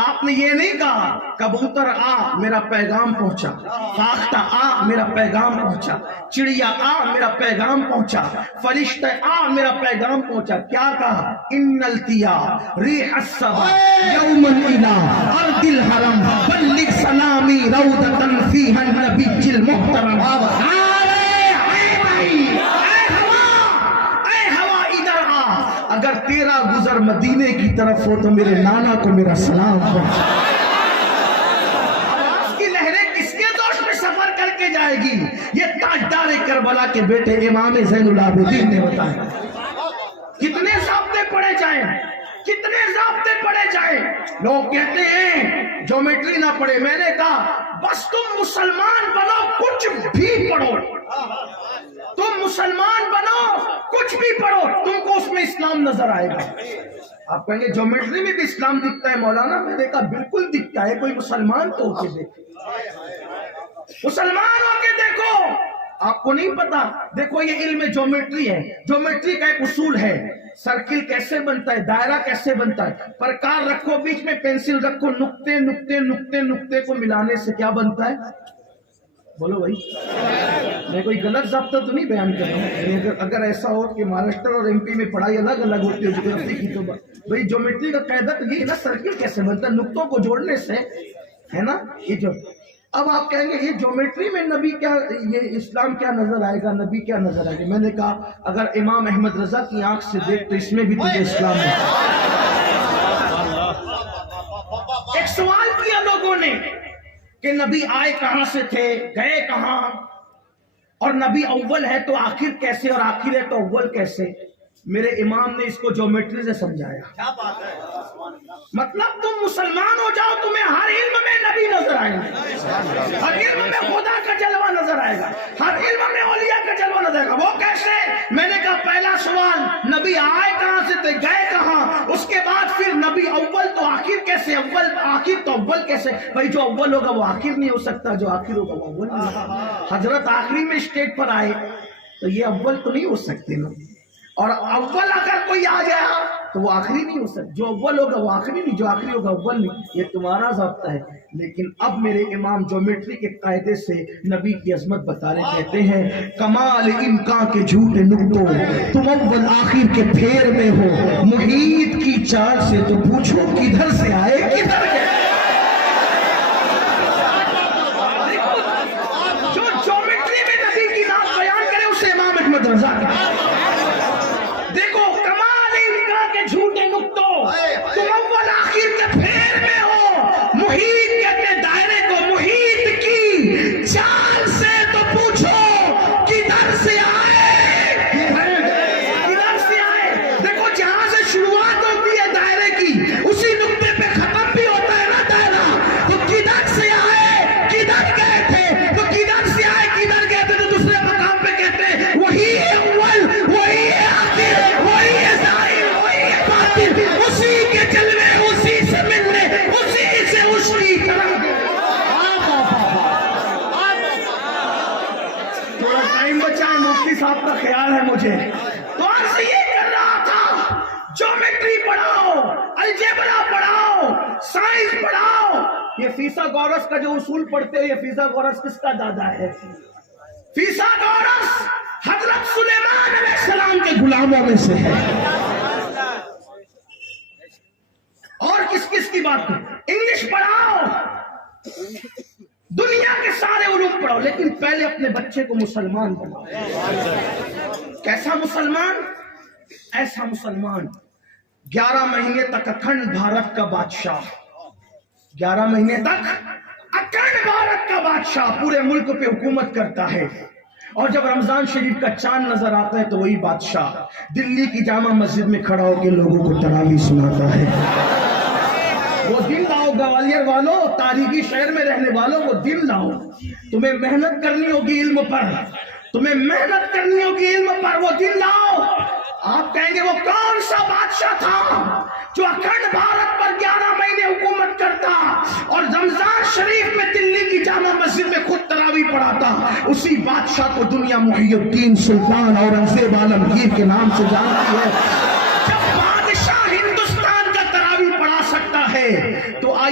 آپ نے یہ نہیں کہا کبوتر آ میرا پیغام پہنچا، فاختہ آ میرا پیغام پہنچا، چڑیا آ میرا پیغام پہنچا، فرشتہ آ میرا پیغام پہنچا. کیا کہا؟ ان التیا ریح الصبا یوما الى ارض الحرم بلغ سلامی روضۃ فیہا النبی المحترم. اگر تیرا گزر مدینے کی طرف ہو تو میرے نانا کو میرا سلام پہنچا. آواز کی لہریں کس کے دوش میں سفر کر کے جائے گی؟ یہ تاجدار کربلا کے بیٹے امام زین العابدین نے بتایا. کتنے ضابطے پڑھے جائیں، کتنے ضابطے پڑھے جائیں. لوگ کہتے ہیں جیومیٹری نہ پڑھے. میں نے کہا بس تم مسلمان بنو، کچھ بھی پڑھو. تم مسلمان بنو، کچھ بھی پڑھو، تم کو اس میں اسلام نظر آئے گا. آپ کہیں گے جیومیٹری میں بھی اسلام دکھتا ہے مولانا. میں نے کہا بالکل دکھتا ہے. کوئی مسلمان تو ہو کے دیکھو، مسلمان ہو کے دیکھو. آپ کو نہیں پتا؟ دیکھو یہ علم جیومیٹری ہے. جیومیٹری کا ایک اصول ہے. سرکل کیسے بنتا ہے، دائرہ کیسے بنتا ہے. پرکار رکھو، بیچ میں پینسل رکھو، نقطے نقطے نقطے نقطے کو ملانے سے کیا بنتا ہے؟ بولو بھائی. میں کوئی غلط ضابطہ تو نہیں بیان کر رہا ہوں. اگر ایسا ہو کہ مہاراشٹر اور ایم پی میں پڑھائی الگ الگ ہوتی ہے جغرافی کی، تو بھائی جیومیٹری کا قاعدہ تو یہ ہے نا، سرکل کیسے بنتا ہے، نقطوں کو جوڑنے سے، ہے نا. یہ جو اب آپ کہیں گے یہ جیومیٹری میں نبی کیا، یہ اسلام کیا نظر آئے گا، نبی کیا نظر آئے گا. میں نے کہا اگر امام احمد رضا کی آنکھ سے دیکھ تو اس میں بھی تجھے اسلام ہے. ایک سوال کیا لوگوں نے کہ نبی آئے کہاں سے تھے، گئے کہاں، اور نبی اول ہے تو آخر کیسے، اور آخر ہے تو اول کیسے. میرے امام نے اس کو جیومیٹری سے سمجھایا. مطلب تم مسلمان ہو جاؤ، تمہیں ہر علم میں نبی نظر آئے گا، ہر علم میں خدا کا جلوہ نظر آئے گا، ہر علم میں اولیاء کا جلوہ نظر آئے گا. وہ کیسے؟ میں نے کہا پہلا سوال نبی آئے کہاں سے تھے، گئے کہاں. اس کے بعد پھر نبی اول تو آخر کیسے، اول آخر تو اول کیسے. بھائی جو اول ہوگا وہ آخر نہیں ہو سکتا، جو آخر ہوگا وہ اول نہیں ہوگا. حضرت آخری میں اسٹیج پر آئے تو یہ اول تو نہیں ہو سکتے نا. اور اول اگر کوئی آ گیا تو وہ آخری نہیں ہو سکتا. جو اول ہوگا وہ آخری نہیں، جو آخری ہوگا اول نہیں. یہ تمہارا ضابطہ ہے. لیکن اب میرے امام جیومیٹری کے قاعدے سے نبی کی عظمت بتا رہے، کہتے ہیں کمال امکان کے جھوٹے نقطوں، تم اول آخر کے پھیر میں ہو. محیط کی چال سے تو پوچھو کدھر سے آئے کدھر گئے. جو جیومیٹری میں نبی کی نام بیان کرے اسے امام احمد رضا کا. جھوٹے نقطوں، تم اول آخر کے پھیر میں ہو. محیط کہتے دائرے کو، محیط کی چال سے تو پوچھو کدھر سے آئے، کدھر سے آئے. دیکھو جہاں سے شروعات ہوتی ہے دائرے کی، اسی نقطے پہ ختم بھی ہوتا ہے نا دائرہ. تو کدھر سے آئے کدھر گئے تھے، تو کدھر سے آئے کدھر گئے تھے. تو دوسرے مقام پہ کہتے ہیں وہی ہے اول، وہی ہے آخر، وہی ہے ظاہر، اسی کے جلوے، اسی سے ملنے، اسی سے اس کی طرف. تھوڑا ٹائم بچا ہے، مفتی صاحب کا خیال ہے مجھے. تو عرض یہ کر رہا تھا جیومیٹری پڑھاؤ، الجبرا پڑھاؤ، سائنس پڑھاؤ. یہ فیثاغورس کا جو اصول پڑھتے ہو، یہ فیثاغورس کس کا دادا ہے؟ فیثاغورس حضرت سلیمان علیہ السلام کے غلاموں میں سے ہے. اور کس کس کی بات کریں؟ انگلش پڑھاؤ، دنیا کے سارے علوم پڑھاؤ، لیکن پہلے اپنے بچے کو مسلمان بناؤ. کیسا مسلمان؟ ایسا مسلمان 11 مہینے تک اکھنڈ بھارت کا بادشاہ، 11 مہینے تک اکھنڈ بھارت کا بادشاہ پورے ملک پہ حکومت کرتا ہے. اور جب رمضان شریف کا چاند نظر آتا ہے تو وہی بادشاہ دلی کی جامع مسجد میں کھڑا ہو کے لوگوں کو تراویح سناتا ہے. وہ دن لاؤ گوالیر والوں، تاریخی شہر میں رہنے والوں، وہ دن لاؤ. تمہیں محنت کرنی ہوگی علم پر، تمہیں محنت کرنی ہوگی علم پر. وہ دن لاؤ. آپ کہیں گے وہ کون سا بادشاہ تھا جو اکھنڈ بھارت پر 11 مہینے حکومت کرتا اور رمضان شریف میں دلی کی جامع مسجد میں خود تراویح پڑھاتا؟ اسی بادشاہ کو دنیا محی الدین سلطان اورنگزیب عالمگیر کے نام سے جانتی ہے. جب بادشاہ ہندوستان کا تراویح پڑھا سکتا ہے تو آئیے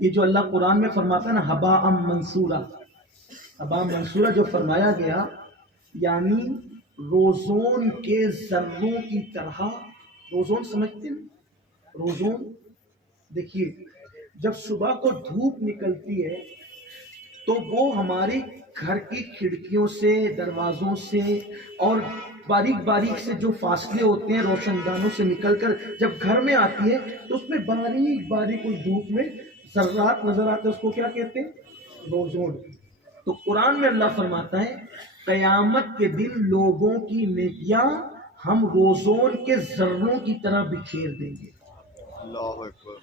یہ جو اللہ قرآن میں فرماتا ہے نا ہبا منصورہ، ہبا منصورہ جو فرمایا گیا یعنی روزون کے ذروں کی طرح. روزون سمجھتے ہیں؟ روزون دیکھیے جب صبح کو دھوپ نکلتی ہے تو وہ ہماری گھر کی کھڑکیوں سے، دروازوں سے اور باریک باریک سے جو فاصلے ہوتے ہیں روشن دانوں سے نکل کر جب گھر میں آتی ہے تو اس میں باریک باریک اس دھوپ میں ذرات نظر آتے ہیں. اس کو کیا کہتے ہیں؟ روزون. تو قرآن میں اللہ فرماتا ہے قیامت کے دن لوگوں کی نیکیاں ہم روزون کے ذروں کی طرح بکھیر دیں گے.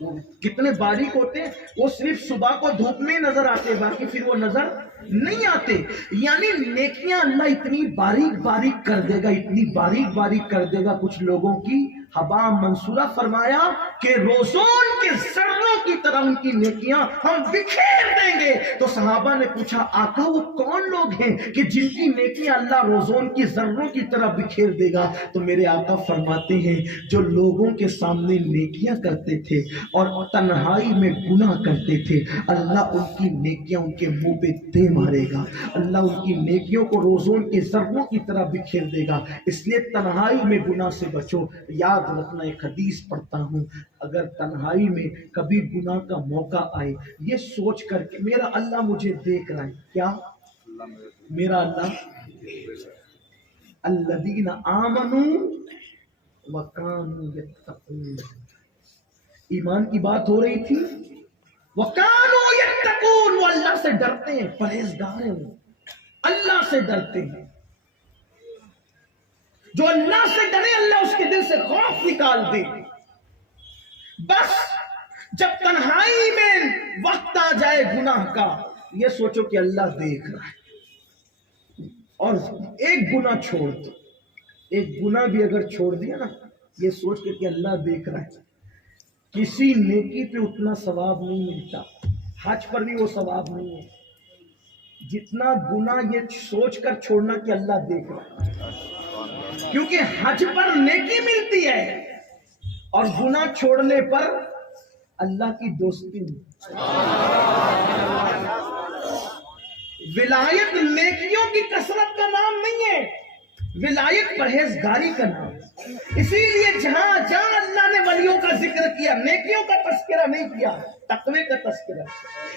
وہ کتنے باریک ہوتے ہیں، وہ صرف صبح کو دھوپ میں نظر آتے، باقی پھر وہ نظر نہیں آتے. یعنی نیکیاں اللہ اتنی باریک باریک کر دے گا، اتنی باریک باریک کر دے گا کچھ لوگوں کی. ہبا منصورہ فرمایا کہ روزون کے ذروں کی طرح ان کی نیکیاں ہم بکھیر دیں گے. تو صحابہ نے پوچھا آقا وہ کون لوگ ہیں کہ جن کی نیکیاں اللہ روزون کی ذروں کی طرح بکھیر دے گا؟ تو میرے آقا فرماتے ہیں جو لوگوں کے سامنے نیکیاں کرتے تھے اور تنہائی میں گناہ کرتے تھے، اللہ ان کی نیکیاں ان کے منہ پہ دے مارے گا. اللہ ان کی نیکیوں کو روزون کے ذروں کی طرح بکھیر دے گا. اس لیے تنہائی میں گناہ سے بچو. یاد رکھنا ایک حدیث پڑھتا ہوں، اگر تنہائی میں کبھی گناہ کا موقع آئے یہ سوچ کر کہ میرا اللہ مجھے دیکھ رہا ہے. کیا میرا اللہ؟ الذین آمنوا وکانوا یتقون. ایمان کی بات ہو رہی تھی. وکانوا یتقون، وہ اللہ سے ڈرتے ہیں، پرہیزگار ہیں، وہ اللہ سے ڈرتے ہیں. جو اللہ سے ڈرے اللہ اس کے دل سے خوف نکال دے. بس جب تنہائی میں وقت آ جائے گناہ کا یہ سوچو کہ اللہ دیکھ رہا ہے اور ایک گناہ چھوڑ دو. ایک گناہ بھی اگر چھوڑ دیا نا یہ سوچ کے کہ اللہ دیکھ رہا ہے. کسی نیکی پہ اتنا ثواب نہیں ملتا، حج پر بھی وہ ثواب نہیں ہے جتنا گناہ یہ سوچ کر چھوڑنا کہ اللہ دیکھ رہا ہے. کیونکہ حج پر نیکی ملتی ہے اور گناہ چھوڑنے پر اللہ کی دوستی. ولایت نیکیوں کی کثرت کا نام نہیں ہے، ولایت پرہیزگاری کا نام. اسی لیے جہاں جہاں اللہ نے ولیوں کا ذکر کیا نیکیوں کا تذکرہ نہیں کیا، تقوی کا تذکرہ.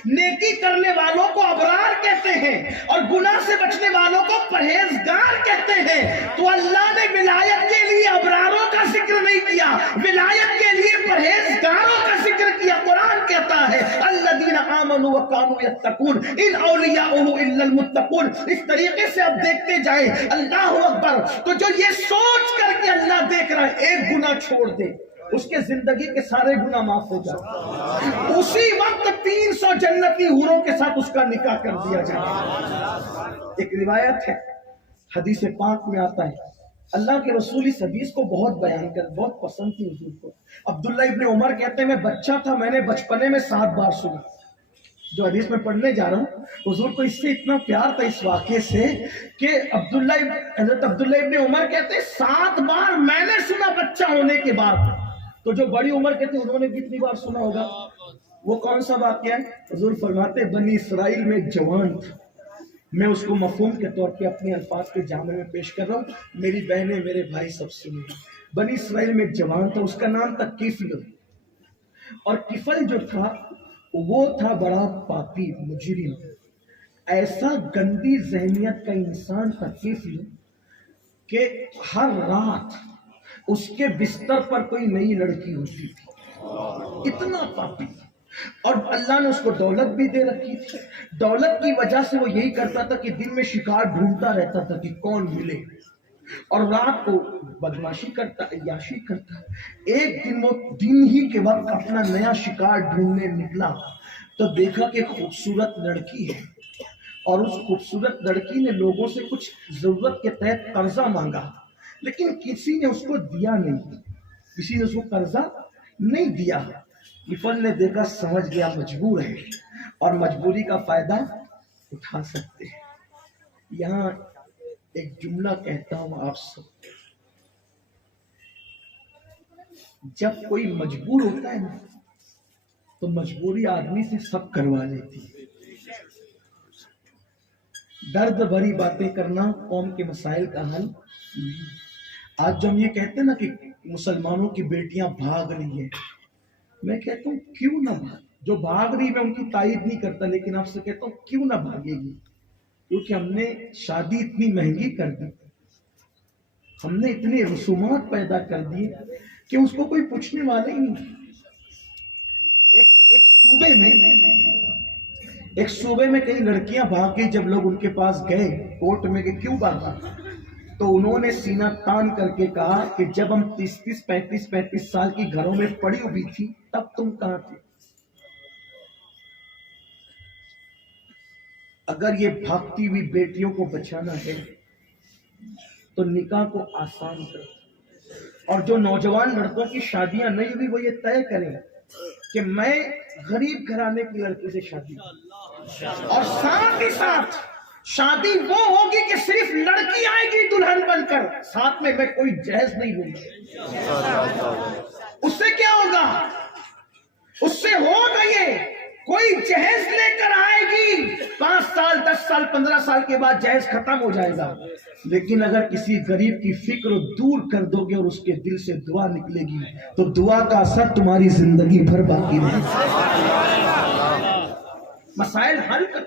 نیکی کرنے والوں کو ابرار کہتے ہیں اور گناہ سے بچنے والوں کو پرہیزگار کہتے ہیں. تو اللہ نے ولایت کے لیے ابراروں کا ذکر نہیں کیا، ولایت کے لیے پرہیزگاروں کا ذکر کیا. قرآن کہتا ہے الذین آمنوا وکانوا یتقون ان اولیاءہ الا المتقون. اس طریقے سے آپ دیکھتے جائیں اللہ اکبر. تو جو یہ سوچ کر کے اللہ دیکھ رہا ہے ایک گناہ چھوڑ دے اس کے زندگی کے سارے گناہ معاف ہو جاتے. اسی وقت 300 جنتی حوروں کے ساتھ اس کا نکاح کر دیا جائے. ایک روایت ہے حدیث پاک میں آتا ہے اللہ کے رسول اس حدیث کو بہت بیان کر بہت پسند تھی حضور کو. عبداللہ ابن عمر کہتے ہیں میں بچہ تھا، میں نے بچپنے میں 7 بار سنا. جو حدیث میں پڑھنے جا رہا ہوں حضور کو اس سے اتنا پیار تھا اس واقعے سے کہ حضرت عبداللہ ابن عمر کہتے ہیں 7 بار میں نے سنا بچہ ہونے کے بعد. تو جو بڑی عمر کہتے ہیں انہوں نے کتنی بار سنا ہوگا؟ وہ کون سا واقعہ ہے؟ حضور فرماتے بنی اسرائیل میں ایک جوان تھا. میں اس کو مفہوم کے طور پہ اپنے الفاظ کے جامع میں پیش کر رہا ہوں، میری بہنیں میرے بھائی سب سنیں. بنی اسرائیل میں ایک جوان تھا، اس کا نام تھا کفل. اور کفل جو تھا وہ تھا بڑا پاپی مجرم، ایسا گندی ذہنیت کا انسان تھا کفل کہ ہر رات اس کے بستر پر کوئی نئی لڑکی ہوتی تھی. اتنا پاپی. اور اللہ نے اس کو دولت بھی دے رکھی تھی. دولت کی وجہ سے وہ یہی کرتا تھا کہ دن میں شکار ڈھونڈتا رہتا تھا کہ کون ملے اور رات کو بدماشی کرتا، عیاشی کرتا. ایک دن وہ دن ہی کے وقت اپنا نیا شکار ڈھونڈنے نکلا تو دیکھا کہ خوبصورت لڑکی ہے اور اس خوبصورت لڑکی نے لوگوں سے کچھ ضرورت کے تحت قرضہ مانگا لیکن کسی نے اس کو دیا نہیں، کسی نے اس کو قرضہ نہیں دیا. کفل نے دیکھا، سمجھ گیا مجبور ہے اور مجبوری کا فائدہ اٹھا سکتے ہیں. یہاں ایک جملہ کہتا ہوں آپ سب، جب کوئی مجبور ہوتا ہے نا تو مجبوری آدمی سے سب کروا لیتی ہے. درد بھری باتیں کرنا قوم کے مسائل کا حل نہیں. آج جو ہم یہ کہتے ہیں نا کہ مسلمانوں کی بیٹیاں بھاگ رہی ہیں، میں کہتا ہوں کیوں نہ بھاگ. جو بھاگ رہی میں ان کی تائید نہیں کرتا، لیکن آپ سے کہتا ہوں کیوں نہ بھاگے گی، کیونکہ ہم نے شادی اتنی مہنگی کر دی، ہم نے اتنے رسومات پیدا کر دیے کہ اس کو کوئی پوچھنے والا ہی نہیں. ایک صوبے میں کئی لڑکیاں بھاگ گئی. جب لوگ ان کے پاس گئے کورٹ میں کہ کیوں بھاگا، تو انہوں نے سینہ تان کر کے کہا کہ جب ہم 35 سال کی گھروں میں پڑی ہوئی تھی تب تم کہاں تھے. اگر یہ بھاگتی ہوئی بیٹیوں کو بچانا ہے تو نکاح کو آسان کرو، اور جو نوجوان لڑکوں کی شادیاں نہیں ہوئی وہ یہ طے کریں کہ میں غریب گھرانے کی لڑکی سے شادی کروں، اور ساتھ ہی ساتھ شادی وہ ہوگی کہ صرف لڑکی آئے گی دلہن بن کر، ساتھ میں کوئی جہیز نہیں دوں گا. اس سے کیا ہوگا؟ اس سے ہوگا یہ کوئی جہیز لے کر آئے گی، 5 سال 10 سال 15 سال کے بعد جہیز ختم ہو جائے گا. لیکن اگر کسی غریب کی فکر دور کر دو گے اور اس کے دل سے دعا نکلے گی تو دعا کا اثر تمہاری زندگی بھر باقی رہے گا. مسائل حل کر،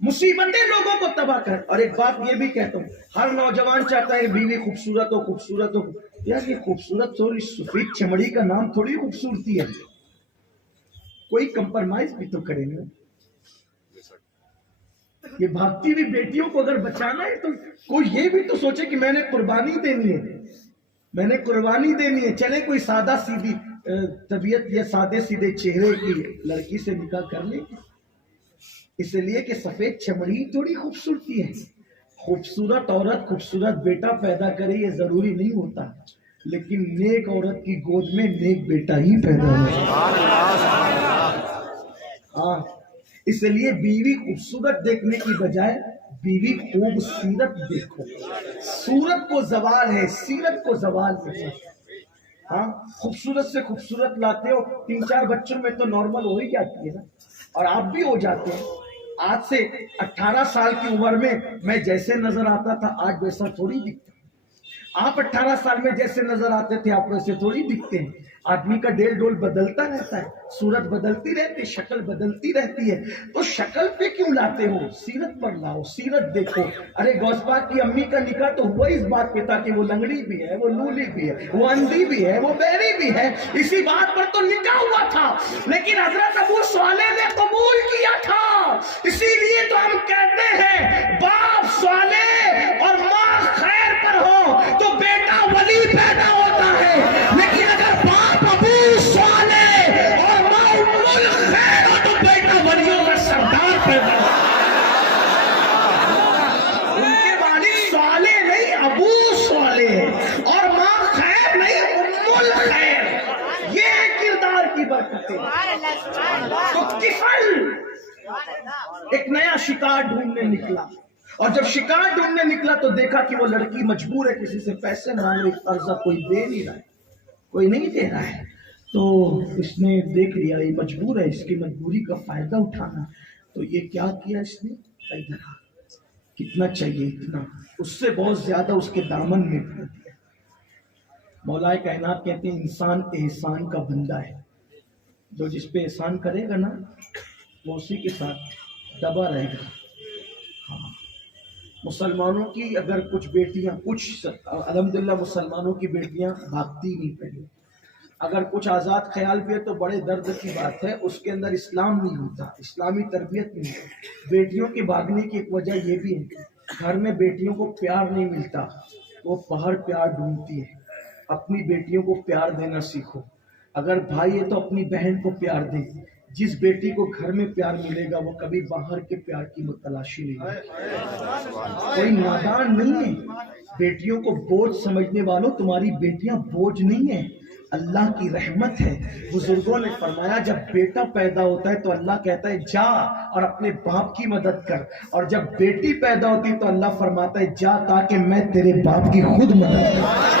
مصیبتیں لوگوں کو تباہ کر. اور ایک بات یہ بھی کہتا ہوں، ہر نوجوان چاہتا ہے بیوی خوبصورت ہو خوبصورت ہو. یار یہ خوبصورت تھوڑی سفید چمڑی کا نام تھوڑی خوبصورتی ہے، کوئی کمپرمائز بھی تو کریں گے. یہ بھاگتی ہوئی بیٹیوں کو اگر بچانا ہے تو کوئی یہ بھی تو سوچے کہ میں نے قربانی دینی ہے، میں نے قربانی دینی ہے. چلے کوئی سادہ سیدھی طبیعت یا سادے سیدھے چہرے کی لڑکی سے نکاح کر لے، اس لیے کہ سفید چمڑی تھوڑی خوبصورتی ہے. خوبصورت عورت خوبصورت بیٹا پیدا کرے یہ ضروری نہیں ہوتا، لیکن نیک عورت کی گود میں نیک بیٹا ہی پیدا ہوتا. ہاں، اس لیے بیوی خوبصورت دیکھنے کی بجائے بیوی خوبصورت دیکھو. صورت کو زوال ہے، سیرت کو زوال ہے. ہاں، خوبصورت سے خوبصورت لاتے ہو، 3-4 بچوں میں تو نارمل ہو ہی جاتی ہے نا، اور آپ بھی ہو جاتے ہیں. آج سے 18 سال کی عمر میں جیسے نظر آتا تھا آج ویسا تھوڑی دکھتا. آپ 18 سال میں جیسے نظر آتے تھے آپ ویسے تھوڑی دکھتے ہیں. آدمی کا ڈیل ڈول بدلتا رہتا ہے، صورت بدلتی رہتی ہے، شکل بدلتی رہتی ہے. تو شکل پہ کیوں لاتے ہو؟ سیرت پر لاؤ، سیرت دیکھو. ارے غوث پاک کی امی کا نکاح تو ہوا اس بات پہ تھا کہ وہ لنگڑی بھی ہے، وہ لولی بھی ہے، وہ اندھی بھی ہے، وہ بہری بھی ہے. اسی بات پر تو نکاح ہوا تھا، لیکن حضرت ابو صالح نے قبول کیا تھا. اسی لیے تو ہم کہتے ہیں باپ صالح اور ماں خیر پر ہو تو بیٹا ولی پیدا ہوتا ہے. لیکن اگر باپ ابو صالح اور ماں ام الخیر ہو تو بیٹا ولیوں کا سردار پیدا ہوتا ہے. ان کے والد صالح نہیں ابو صالح، اور ماں خیر نہیں ام الخیر. یہ کردار کی برکتیں. تو کفل ایک نیا شکار ڈھونڈنے نکلا، اور جب شکار ڈھونڈنے نکلا تو دیکھا کہ وہ لڑکی مجبور ہے، کسی سے پیسے مانگ رہی، قرضہ کوئی دے نہیں رہا ہے، کوئی نہیں دے رہا ہے. تو اس نے دیکھ لیا یہ مجبور ہے، اس کی مجبوری کا فائدہ اٹھانا. تو یہ کیا کیا اس نے؟ ادھر کتنا چاہیے اتنا، اس سے بہت زیادہ اس کے دامن میں بھر دیا. مولا کائنات کہتے ہیں انسان احسان کا بندہ ہے، جو جس پہ احسان کرے گا نا وہ اسی کے ساتھ دبا رہے گا. ہاں، مسلمانوں کی اگر کچھ بیٹیاں، کچھ الحمدللہ مسلمانوں کی بیٹیاں بھاگتی نہیں پہلے، اگر کچھ آزاد خیال بھی ہے تو بڑے درد کی بات ہے، اس کے اندر اسلام نہیں ہوتا، اسلامی تربیت نہیں ہے. بیٹیوں کے بھاگنے کی ایک وجہ یہ بھی ہے کہ گھر میں بیٹیوں کو پیار نہیں ملتا، وہ باہر پیار ڈھونڈتی ہے. اپنی بیٹیوں کو پیار دینا سیکھو. اگر بھائی ہے تو اپنی بہن کو پیار دے. جس بیٹی کو گھر میں پیار ملے گا وہ کبھی باہر کے پیار کی متلاشی نہیں ہے. کوئی نادان نہیں ہے. بیٹیوں کو بوجھ سمجھنے والوں، تمہاری بیٹیاں بوجھ نہیں ہیں، اللہ کی رحمت ہے. بزرگوں نے فرمایا جب بیٹا پیدا ہوتا ہے تو اللہ کہتا ہے جا اور اپنے باپ کی مدد کر، اور جب بیٹی پیدا ہوتی تو اللہ فرماتا ہے جا تاکہ میں تیرے باپ کی خود مدد کروں.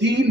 3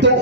2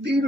3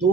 2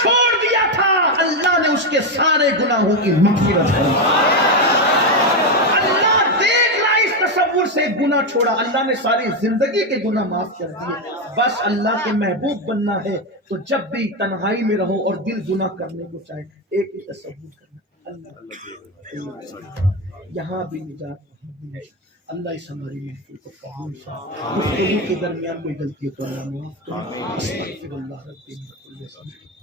چھوڑ دیا تھا، اللہ نے اس کے سارے گناہوں کی مغفرت کر دی۔ اللہ دیکھنا اس تصور سے گناہ چھوڑا، اللہ نے ساری زندگی کے گناہ معاف کر دیے۔ بس اللہ کے محبوب بننا ہے تو جب بھی تنہائی میں رہو اور دل گناہ کرنے کو چاہے، ایک ہی تصور کرنا، اللہ یہاں بھی نجات وہاں بھی نجات۔ اللہ اس ہماری محفل کو قبول فرمائے۔ گفتگو کے درمیان کوئی غلطی تو اللہ معاف کرے۔ استغفر اللہ ربی من کل ذنب۔